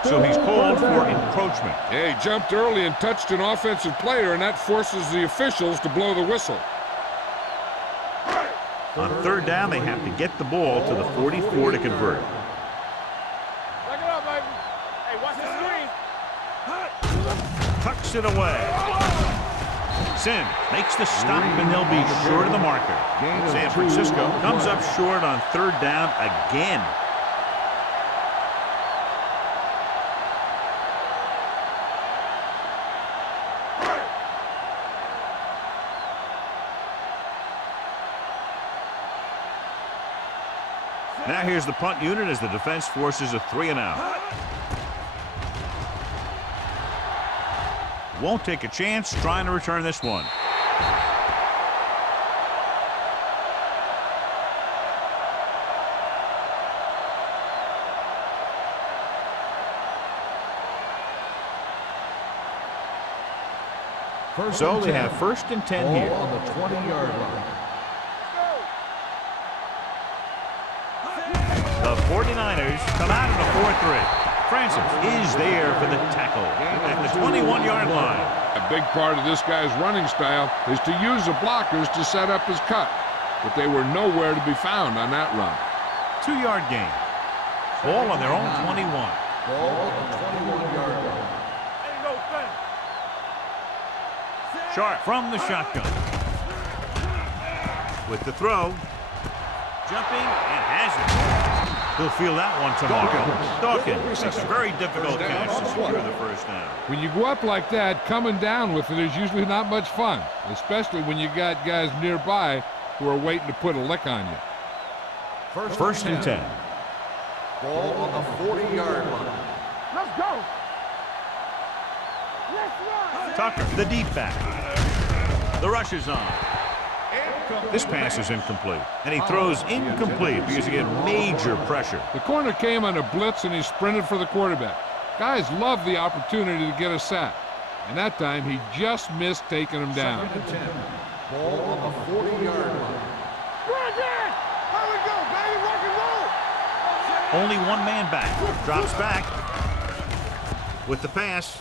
So he's called for encroachment. Yeah, he jumped early and touched an offensive player, and that forces the officials to blow the whistle. On third down, they have to get the ball to the 44 to convert. Back it up, baby. Hey, watch the screen. Tucks it away. Sims makes the stop, and they'll be short of the marker. San Francisco comes up short on third down again. Now here's the punt unit as the defense forces a 3-and-out. Won't take a chance trying to return this one. So they have first and 10 here. On the 20-yard line. The 49ers come out in a 4-3. Francis is there for the tackle at the 21-yard line. A big part of this guy's running style is to use the blockers to set up his cut, but they were nowhere to be found on that run. 2-yard gain. Ball on their own 21. Ball on the 21-yard line. Ain't no thing. Sharp from the shotgun. With the throw. Jumping and has it. He'll feel that one tomorrow. Dawkins makes a very difficult catch to secure the first down. When you go up like that, coming down with it is usually not much fun, especially when you got guys nearby who are waiting to put a lick on you. First and 10. Ball on the 40-yard line. Let's go. Let's run. Tucker, the deep back. The rush is on. This pass is incomplete, and he throws incomplete because he had major pressure. The corner came on a blitz, and he sprinted for the quarterback. Guys love the opportunity to get a sack, and that time he just missed taking him down. 2nd and 10. Ball on the 40-yard line. Here we go, baby. Rock and roll. Only one man back. Drops back with the pass.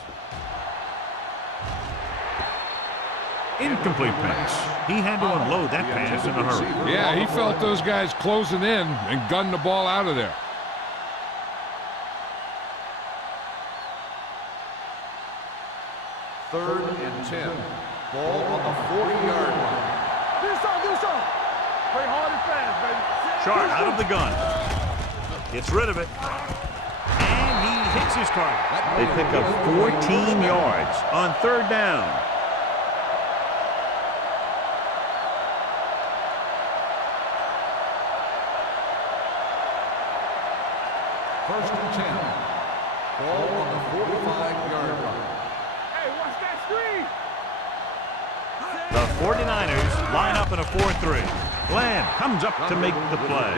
Incomplete pass. He had to unload that pass in a hurry. Yeah, he felt those guys closing in and gunned the ball out of there. Third and 10. Ball on the 40-yard line. Do something. Play hard and fast, baby. Short out of the gun. Gets rid of it. And he hits his target. They pick up 14 yards on 3rd down. First and 10. Ball on the 45-yard line. Hey, watch that screen. The 49ers line up in a 4-3. Glenn comes up to make the play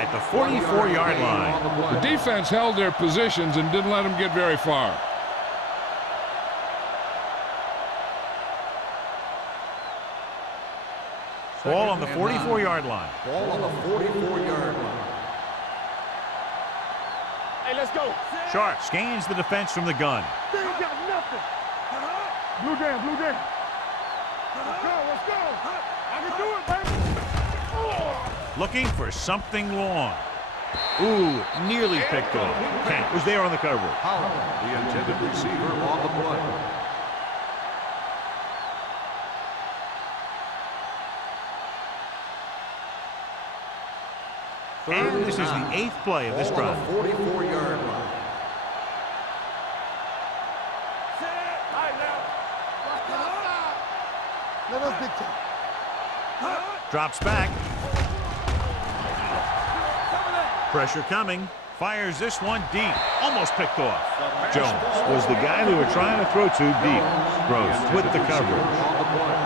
at the 44-yard line. The defense held their positions and didn't let them get very far. Ball on the 44-yard line. Ball on the 44-yard line. Hey, let's go. Sharp scans the defense from the gun. They ain't got nothing. Blue jam. Let's go. I can do it, baby. Looking for something long. Ooh, nearly picked off. Kent was there on the coverage. Howard, the intended receiver, on the play. And this is the 8th play of this drive. 44-yard line. Let us dictate. Drops back. Pressure coming. Fires this one deep. Almost picked off. Jones was the guy they were trying to throw to deep. Throws with the coverage. On the play.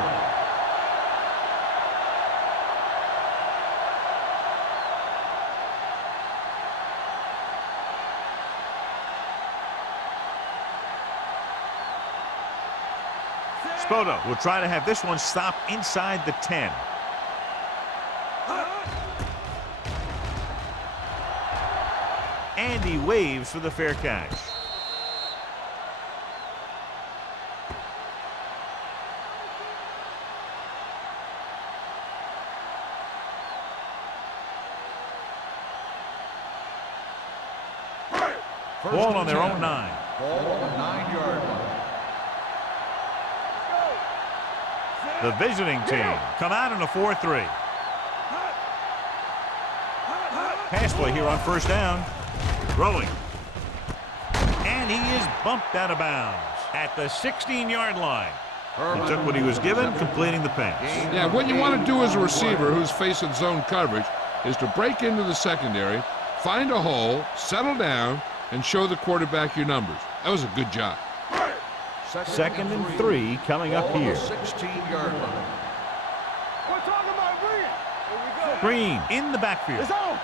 Spoto will try to have this one stop inside the 10. And he waves for the fair catch. Ball on their own 9. Ball on the 9-yard line. The visiting team come out in a 4-3. Pass play here on 1st down. Throwing. And he is bumped out of bounds at the 16-yard line. He took what he was given, completing the pass. Yeah, what you want to do as a receiver who's facing zone coverage is to break into the secondary, find a hole, settle down, and show the quarterback your numbers. That was a good job. 2nd and 3 coming up here. 16-yard line. We're talking about Green. Here we go. Green in the backfield. It's on.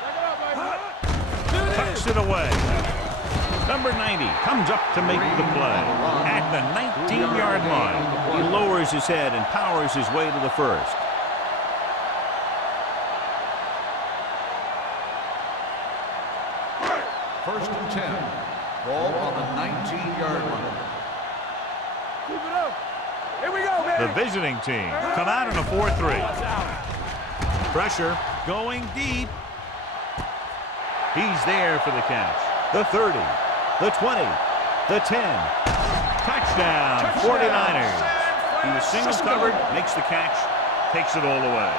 Check it out, baby. Tucks it away. Number 90 comes up to make the play at the 19-yard line. He lowers his head and powers his way to the 1st. First and 10. Ball on the 19-yard line. Keep it up. Here we go, man. The visiting team come out in a 4-3. Pressure going deep. He's there for the catch. The 30, the 20, the 10. Touchdown, 49ers. He was single covered, makes the catch, takes it all away.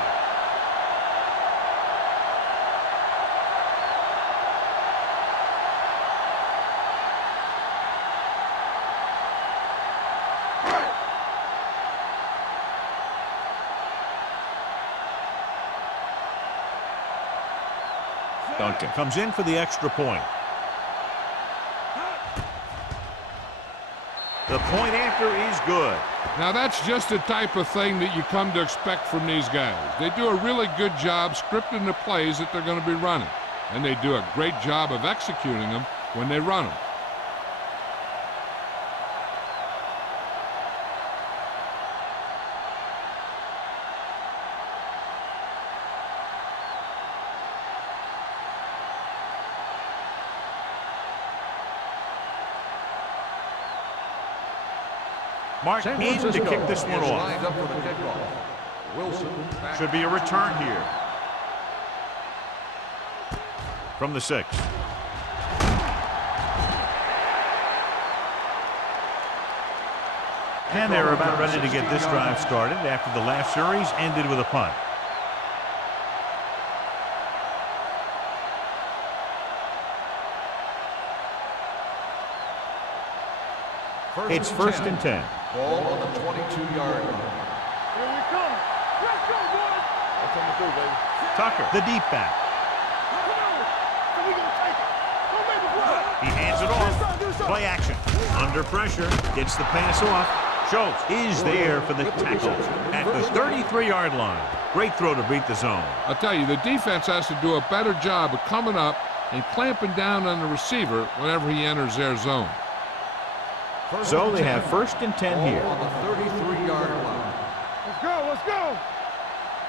Duncan comes in for the extra point. The point after is good. Now that's just the type of thing that you come to expect from these guys. They do a really good job scripting the plays that they're going to be running, and they do a great job of executing them when they run them. Mark San in to Francisco kick this one is off. lined up for the kickoff. Wilson back. Should be a return here. From the 6. And they're about ready to get this drive started after the last series ended with a punt. It's first and 10. Ball on the 22-yard line. Here we come. Let's go, boys. That's on the two, baby. Tucker, the deep back. Come on. So we gonna take it. Don't make it run. He hands it off. Play action. Under pressure. Gets the pass off. Schultz is there for the tackle at the 33-yard line. Great throw to beat the zone. I'll tell you, the defense has to do a better job of coming up and clamping down on the receiver whenever he enters their zone. So they have first and 10 here. On the 33-yard line. Let's go. Let's go.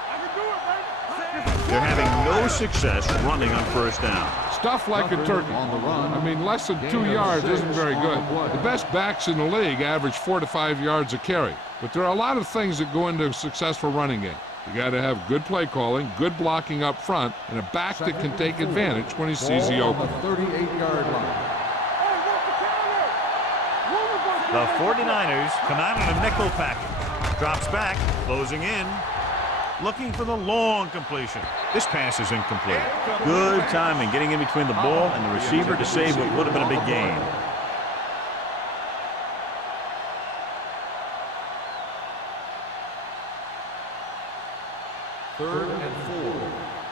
I can do it, baby. They're having no success running on first down. Stuff like a turkey. I mean, less than 2 yards isn't very good. The best backs in the league average 4 to 5 yards a carry. But there are a lot of things that go into a successful running game. You got to have good play calling, good blocking up front, and a back that can take advantage when he sees the open. On the 38-yard line. The 49ers come out in a nickel package. Drops back, closing in. Looking for the long completion. This pass is incomplete. Good timing getting in between the ball and the receiver to save what would have been a big gain. Third and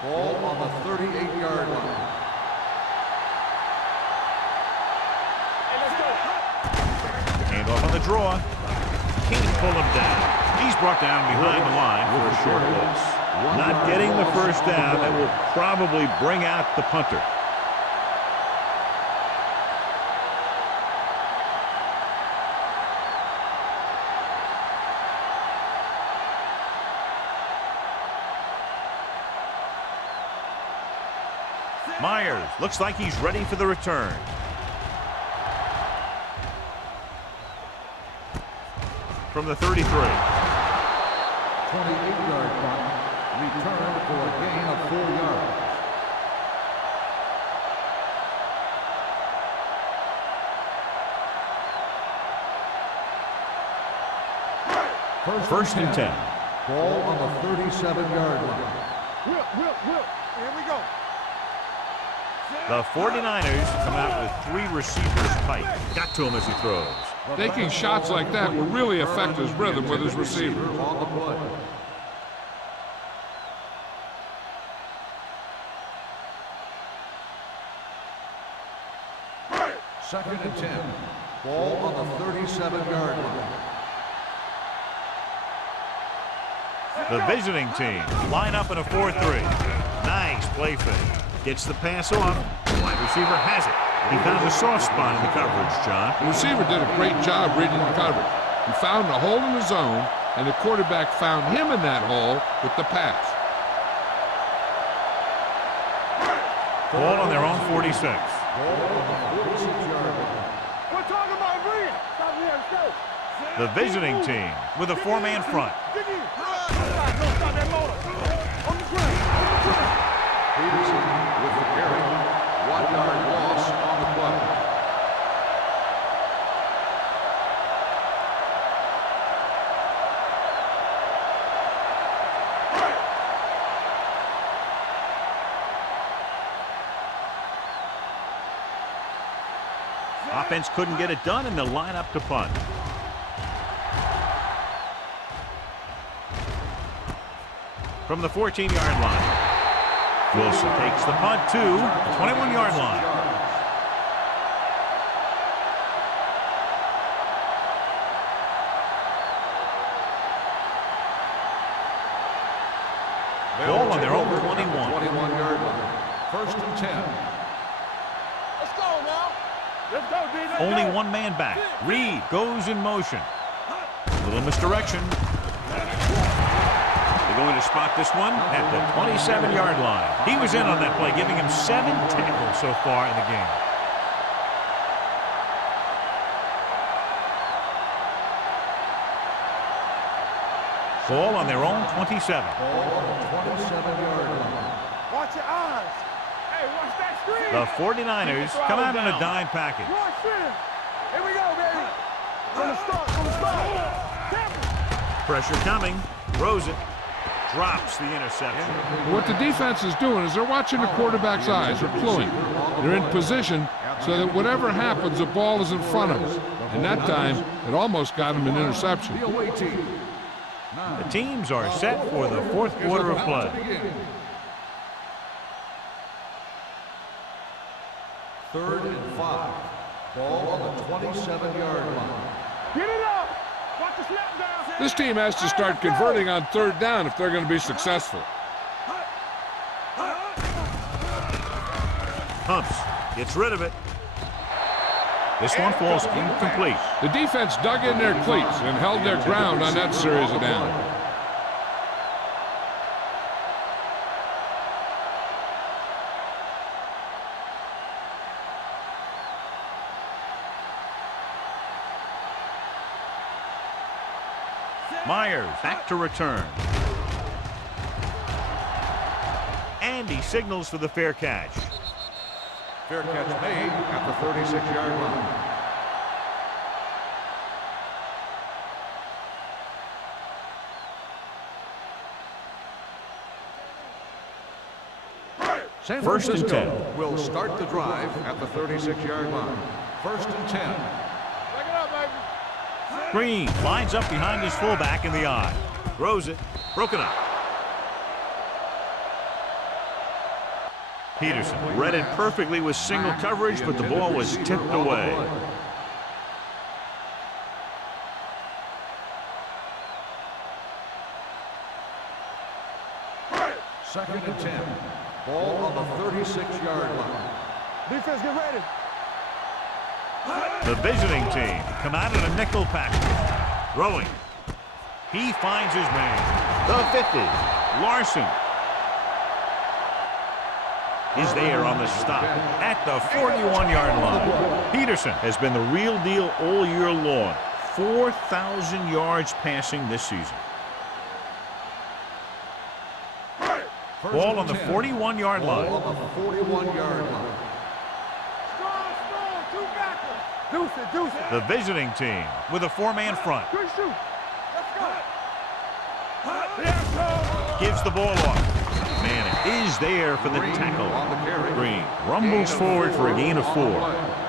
4. Ball on the 38-yard line. Handoff on the draw. Can't pull him down. He's brought down behind the line for a short loss. Not getting the first down. That will probably bring out the punter. Myers looks like he's ready for the return. From the 33. 28-yard punt. Return for a gain of 4 yards. First and 10. Ball on the 37-yard line. Whip. Here we go. The 49ers come out with 3 receivers tight. Got to him as he throws. Taking shots like that will really affect his rhythm with his receivers. On the play. Second and 10. Ball on the 37-yard line. The visiting team line up in a 4-3. Nice play fake. Gets the pass off. The wide receiver has it. He found a soft spot in the coverage, John. The receiver did a great job reading the coverage. He found a hole in the zone, and the quarterback found him in that hole with the pass. Ball on their own 46. Ball on the 46-yard line. We're talking about agreeing. Stop here and stay. The visiting team with a 4-man front. Dig in. Don't stop that motor. On the ground. Peterson with the carry. 1-yard loss on the play. Offense couldn't get it done, and they'll line up to punt. From the 14-yard line. Wilson takes the punt to the 21-yard line. Ball on their own 21. 21-yard line. First and 10. Let's go now. Let's go, D. Let's Only go. one man back. Reed goes in motion. Little misdirection. They're going to spot this one at the 27-yard line. He was in on that play, giving him 7 tackles so far in the game. Ball on their own 27. Ball on the 27-yard line. Watch your eyes. Hey, watch that screen. The 49ers come out in a dime package. Watch this. Here we go, baby. From the start, from the start. Pressure coming. Throws it. Drops the interception. What the defense is doing is they're watching the quarterback's eyes. They're cluing. They're in position so that whatever happens, the ball is in front of them. And that time, it almost got him an interception. The away team. The teams are set for the fourth quarter of play. Third and 5. Ball on the 27-yard line. Get it up. Watch the snap down. This team has to start converting on third down if they're going to be successful. Pumps. Gets rid of it. This one falls incomplete. The defense dug in their cleats and held their ground on that series of downs. Myers back to return. And he signals for the fair catch. Fair catch made at the 36-yard line. San First and Francisco 10. will start the drive at the 36-yard line. First and 10. Back it up, baby. Green lines up behind his fullback in the eye. Throws it. Broken up. Peterson read it perfectly with single coverage, but the ball was tipped away. Second and 10. Ball on the 36-yard line. Defense, get ready. The visiting team come out in a nickel package. Throwing. He finds his man. The 50. Larson is there on the stop at the 41-yard line. Peterson has been the real deal all year long. 4,000 yards passing this season. Ball on the 41-yard line. Ball on the 41-yard line. Strong, two backers. Deuce it, deuce it. The visiting team with a 4-man front. Good shoot. Let's go. Gives the ball off. Manning is there for the tackle. On the carry. Green rumbles forward for a gain of 4.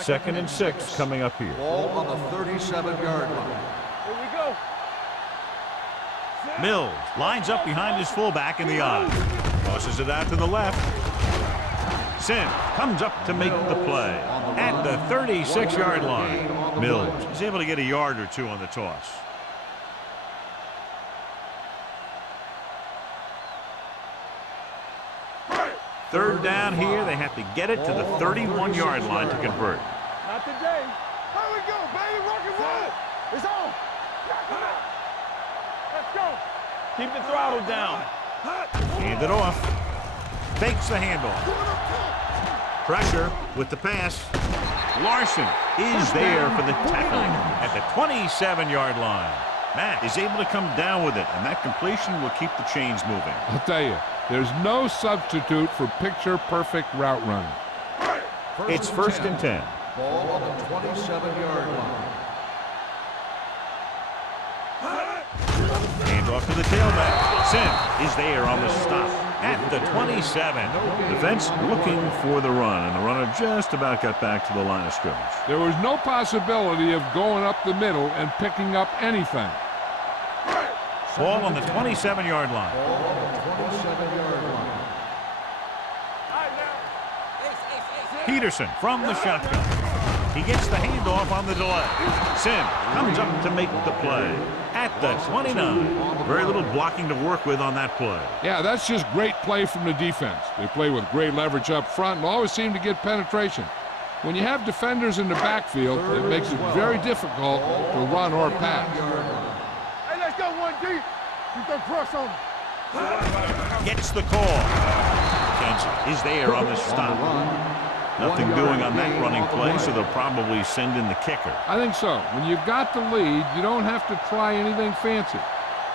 Second and 6 coming up here. Ball on the 37-yard line. Here we go. Mills lines up behind his fullback in the eye. Tosses it out to the left. Sims comes up to make the play at the 36-yard line. Mills is able to get a yard or two on the toss. Third down here. They have to get it to the 31-yard line to convert. Not today. Here we go, baby. Rock and roll. It's on. Let's go. Keep the throttle down. Hand it off. Fakes the handoff. Pressure with the pass. Larson is there for the tackling at the 27-yard line. Matt is able to come down with it, and that completion will keep the chains moving. I'll tell you, there's no substitute for picture-perfect route running. It's first and 10. Ball on the 27-yard line. Hand off to the tailback. Sim is there on the stop at the 27. Defense looking for the run, and the runner just about got back to the line of scrimmage. There was no possibility of going up the middle and picking up anything. Ball on the 27-yard line. Ball on the 27-yard line. Peterson from the shotgun. He gets the handoff on the delay. Sim comes up to make the play at the 29. Very little blocking to work with on that play. Yeah, that's just great play from the defense. They play with great leverage up front and always seem to get penetration. When you have defenders in the backfield, it makes it very difficult to run or pass. Hey, let's go 1D. You can crush on him. Gets the call. Kansas is there on the stop. Nothing doing on that running play, so they'll probably send in the kicker. I think so. When you've got the lead, you don't have to try anything fancy.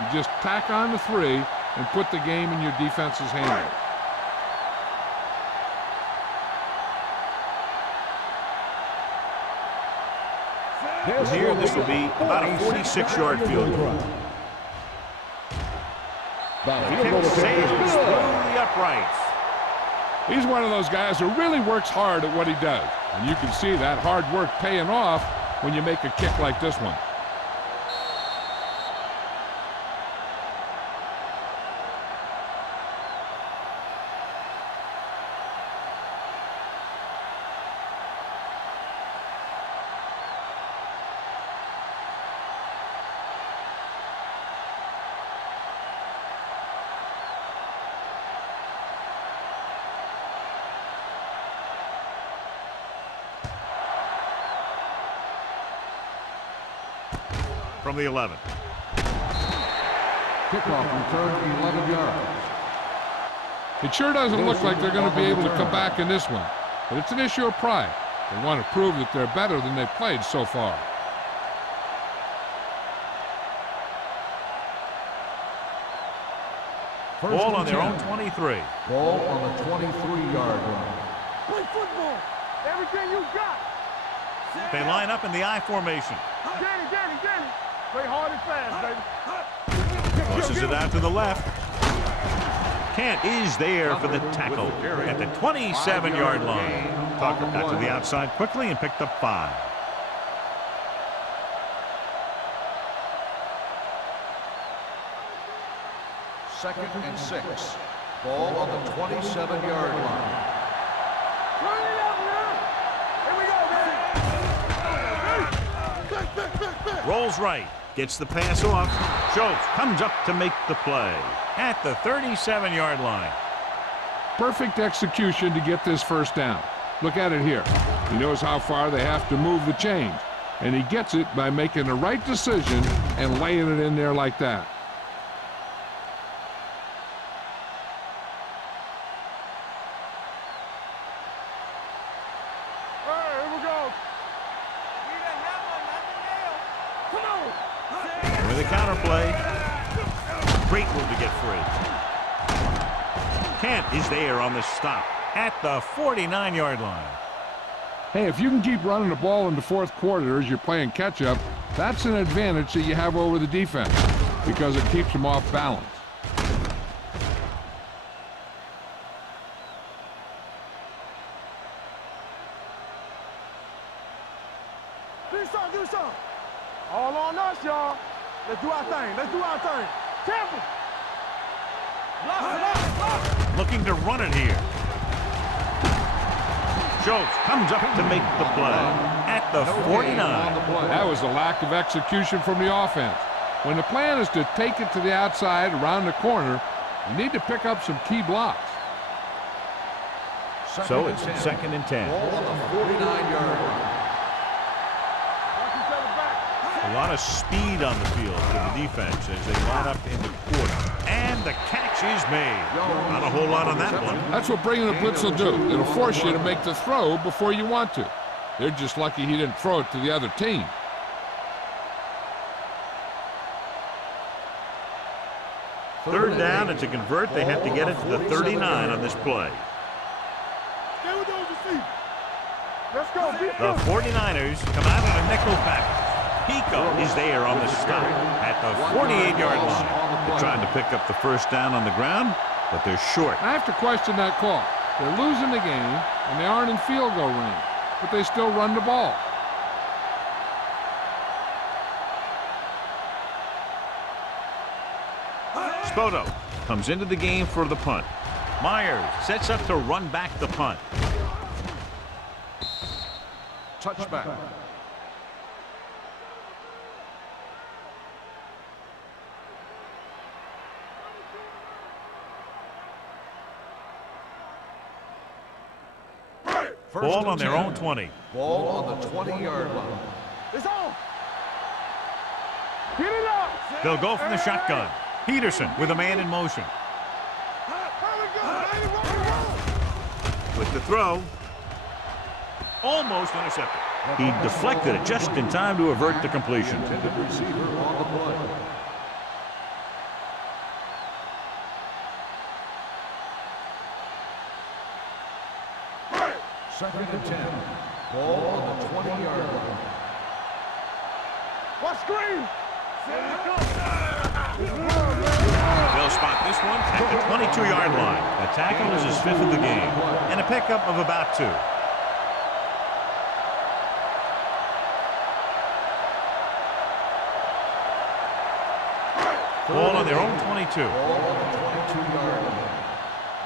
You just tack on the 3 and put the game in your defense's hands. From here, this will be about a 46-yard field goal. The kick sails through the uprights. He's one of those guys who really works hard at what he does. And you can see that hard work paying off when you make a kick like this one. From the 11. Kickoff return 11 yards. It sure doesn't look like they're going to be able to come back in this one. But it's an issue of pride. They want to prove that they're better than they've played so far. Ball on their own 23. Ball on the 23-yard line. Play football. Everything you got. They line up in the I formation. Danny. Play hard and fast, baby. Tosses it out to the left. Kent is there for the tackle at the 27-yard line. Tucker got to the outside quickly and picked up 5. Second and 6. Ball on the 27-yard line. Run it up now. Here we go, man. Rolls right. Gets the pass off. Schultz comes up to make the play at the 37-yard line. Perfect execution to get this first down. Look at it here. He knows how far they have to move the chains, and he gets it by making the right decision and laying it in there like that. With a counter play. Great move to get free. Kent is there on the stop at the 49-yard line. Hey, if you can keep running the ball in the fourth quarter as you're playing catch-up, that's an advantage that you have over the defense because it keeps them off balance. Do something. All on us, y'all. Let's do our thing. Temple. Block. Looking to run it here. Schultz comes up to make the play at the 49. That was a lack of execution from the offense. When the plan is to take it to the outside around the corner, you need to pick up some key blocks. So it's 2nd and 10. Ball on the 49-yard line. A lot of speed on the field for the defense as they line up in the quarter. And the catch is made. Not a whole lot on that one. That's what bringing the blitz will do. It'll force you to make the throw before you want to. They're just lucky he didn't throw it to the other team. Third down, and to convert, they have to get it to the 39 on this play. Stay with those receivers. Let's go. The 49ers come out in a nickel package. Pico is there on the stop at the 48-yard line. They're trying to pick up the first down on the ground, but they're short. I have to question that call. They're losing the game, and they aren't in field goal range, but they still run the ball. Spoto comes into the game for the punt. Myers sets up to run back the punt. touchback. Ball on their own 20. Ball on the 20-yard line. It's on. Get it up. They'll go from the shotgun. Peterson with a man in motion. With the throw. Almost intercepted. He deflected it just in time to avert the completion. Intended receiver on the play. Second and 10. Ball on the 20-yard line. What screen? They'll spot this one at the 22-yard line. The tackle is his 5th of the game. And a pickup of about 2. Ball on their own 22. Ball on the 22-yard line.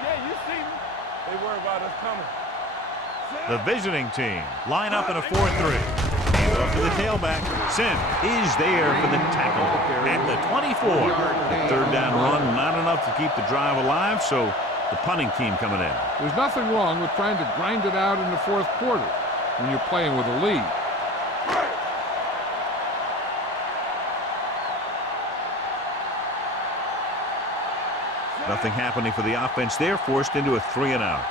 Yeah, you see me. They worry about us coming. The visiting team line up in a 4-3. Handoff to the tailback. Sim is there for the tackle at the 24. The 3rd down run, not enough to keep the drive alive, so the punting team coming in. There's nothing wrong with trying to grind it out in the 4th quarter when you're playing with a lead. Nothing happening for the offense there, forced into a 3-and-out.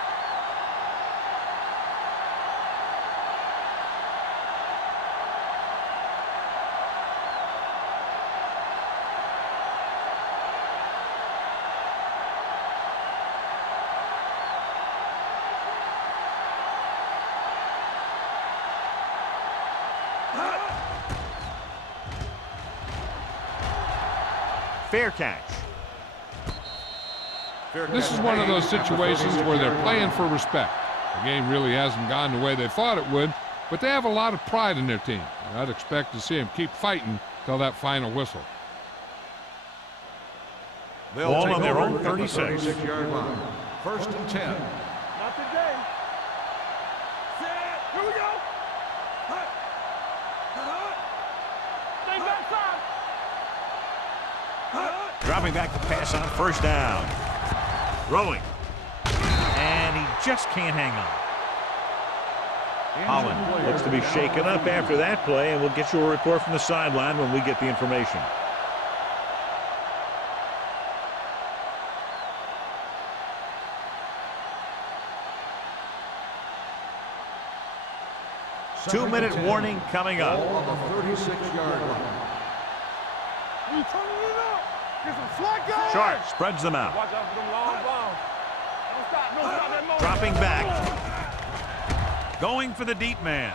Fair catch. This is one of those situations where they're playing for respect. The game really hasn't gone the way they thought it would, but they have a lot of pride in their team. And I'd expect to see them keep fighting till that final whistle. Ball on their own 36. 36-yard line. First and 10. Not today. Set. Here we go. Stay backside. Dropping back to pass on 1st down. Throwing. And he just can't hang on. Holland looks to be shaken up after that play, and we'll get you a report from the sideline when we get the information. Two-minute warning coming up. Ball on the 36-yard line. We turning it up. Get some slack guys. Sharp spreads them out. Watch out for them long balls. Don't stop that motion. Dropping back. Going for the deep man.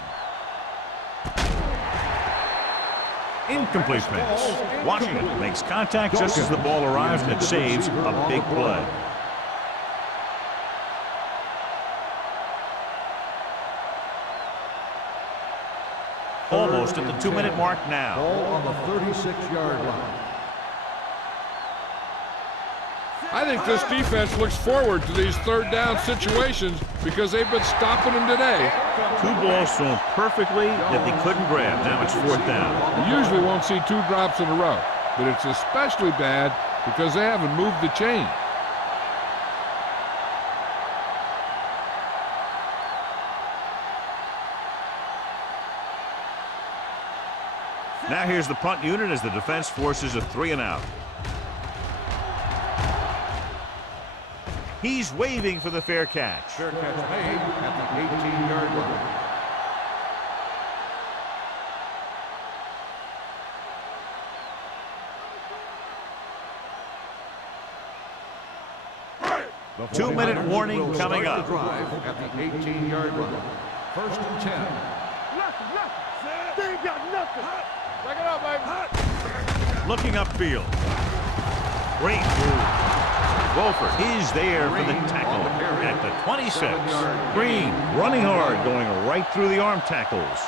Incomplete pass. Washington makes contact just as the ball arrives, and it saves a big play. Almost at the 2-minute mark now. Ball on the 36-yard line. I think this defense looks forward to these 3rd down situations because they've been stopping them today. 2 balls thrown perfectly that they couldn't grab. Now it's 4th down. You usually won't see 2 drops in a row, but it's especially bad because they haven't moved the chain. Now here's the punt unit as the defense forces a 3-and-out. He's waving for the fair catch. Fair catch made at the 18-yard line. The 2-minute warning will coming start up. the drive at the 18-yard line. First and 10. Nothing. They ain't got nothing. Back it up, baby. Looking upfield. Great move. Wolford is there for the tackle at the 26. Green running hard, going right through the arm tackles.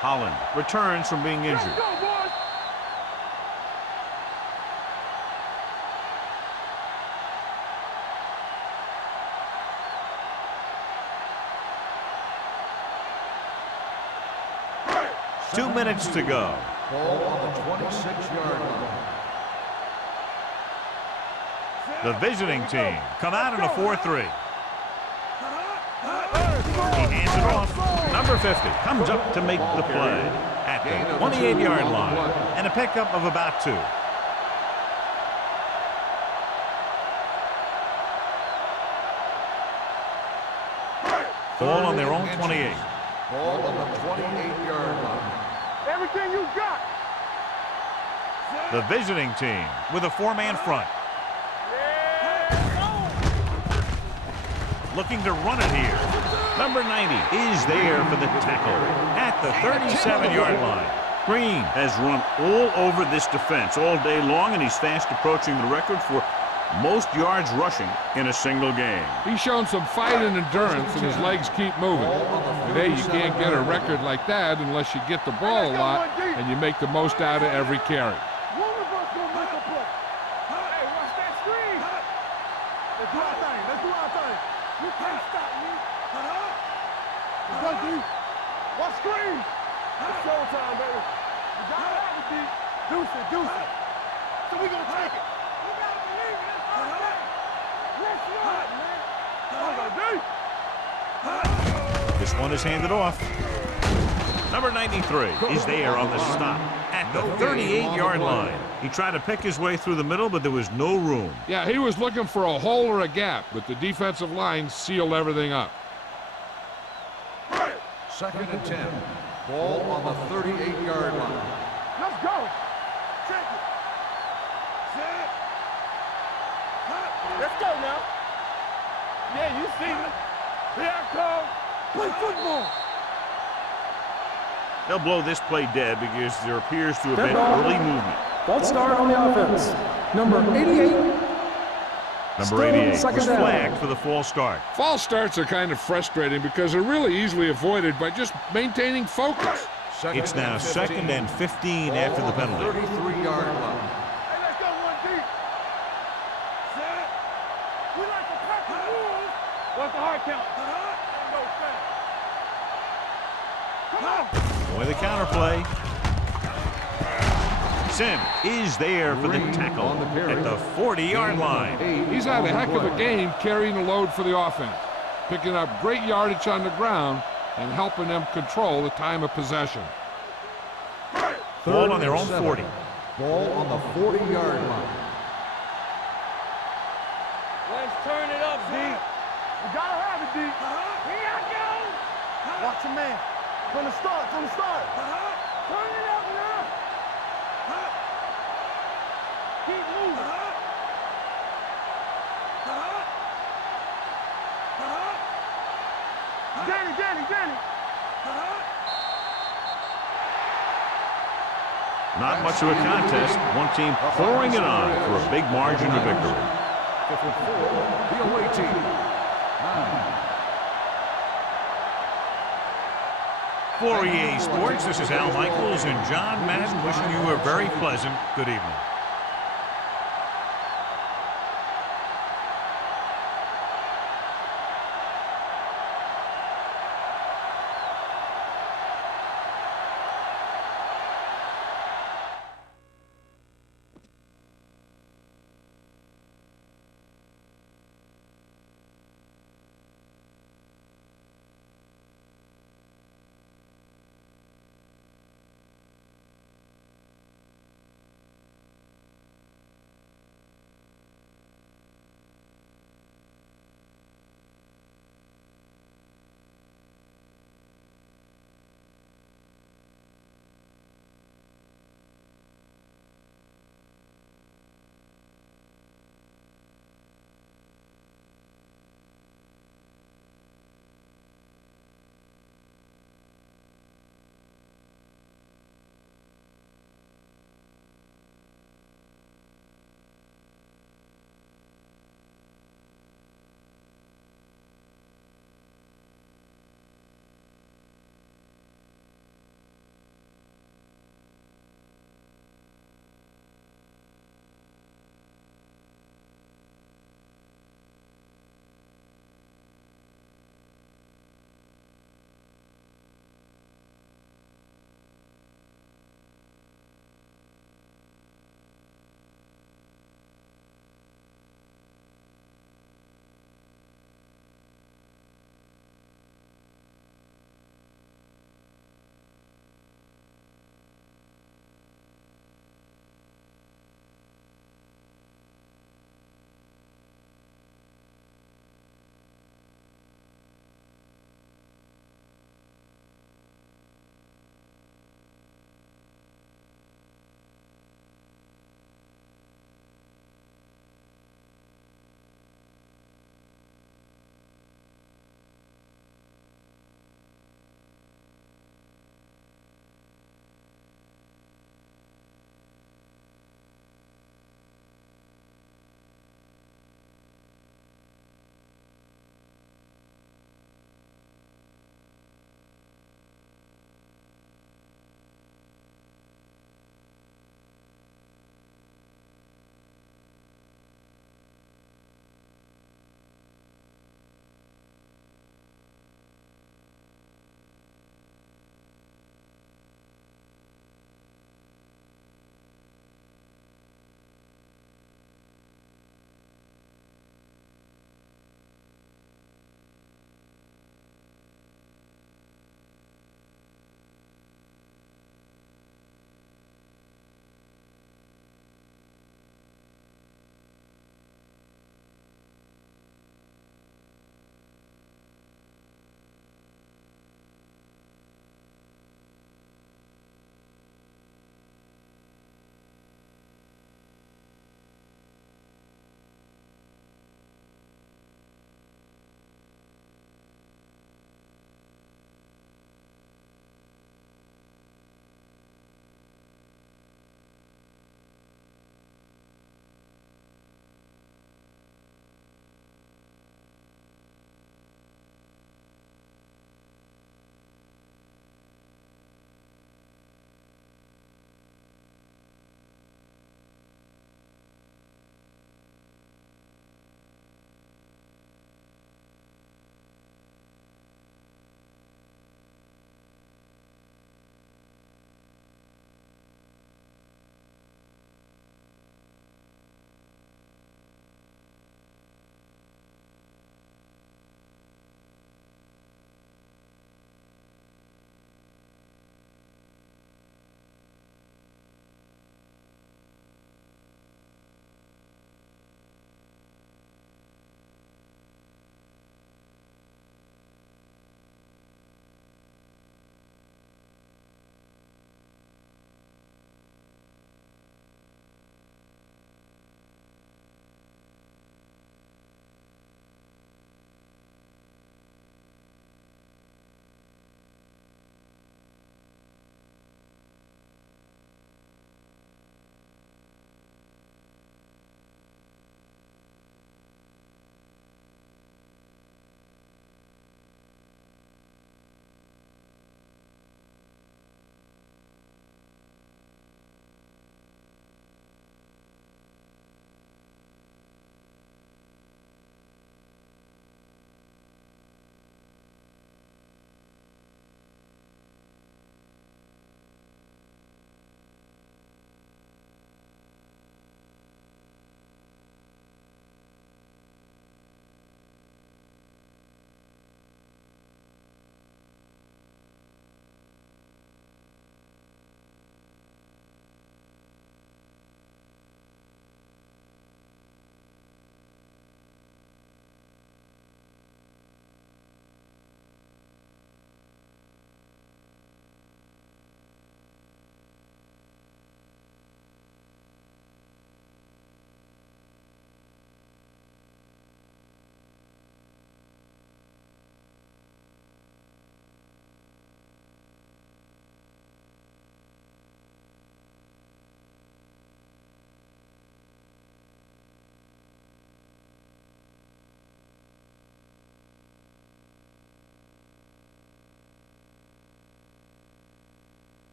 Holland returns from being injured. Let's go, boys. 2 minutes to go. Ball on the 26-yard line. The visiting team come out in a 4-3. He hands it off. Number 50 comes up to make the play at the 28-yard line. And a pickup of about 2. Ball on their own 28. Ball on the 28-yard line. Everything you got. The visiting team with a 4-man front. Looking to run it here. Number 90 is there for the tackle at the 37-yard line. Green has run all over this defense all day long, and he's fast approaching the record for most yards rushing in a single game. He's shown some fight and endurance, and his legs keep moving. Today, you can't get a record like that unless you get the ball a lot and you make the most out of every carry. One of us gonna make a play. Hey, watch that screen. Let's do our thing. Let's do our thing. You can't stop me. Let's go, D. Watch screen. It's showtime, baby. You got it out with D. Deuce it, deuce it. So we gonna take it. You gotta believe it. It's our thing. Let's run, man. Come on, D. This one is handed off. Number 93 is there on the stop at the 38-yard line. He tried to pick his way through the middle, but there was no room. Yeah, he was looking for a hole or a gap, but the defensive line sealed everything up. 2nd and 10. Ball on the 38-yard line. Let's go. Check it. Set. Let's go now. Yeah, you see me. Here I come. Play football. They'll blow this play dead because there appears to have been early movement. False start on the offense. Number 88. Number 88 was flagged for the false start. False starts are kind of frustrating because they're really easily avoided by just maintaining focus. It's now 2nd and 15 after the penalty. 33-yard line. Hey, let's go one deep. Set. We like to pack the rules. What's the hard count? Ain't no foul. Come on. Boy, the counterplay. Sim is there for the tackle at the 40-yard line. He's had a heck of a game carrying the load for the offense, picking up great yardage on the ground and helping them control the time of possession. Ball on their own 40. Ball on the 40-yard line. Let's turn it up, D. You gotta have it, D. Here I go. Watch your man. From the start, from the start. Turn it up now. Keep moving. Danny. Not much of a contest. One team pouring it on for a big margin of victory. 54, the away team. 9. For EA Sports, this is Al Michaels and John Madden wishing you a very pleasant good evening.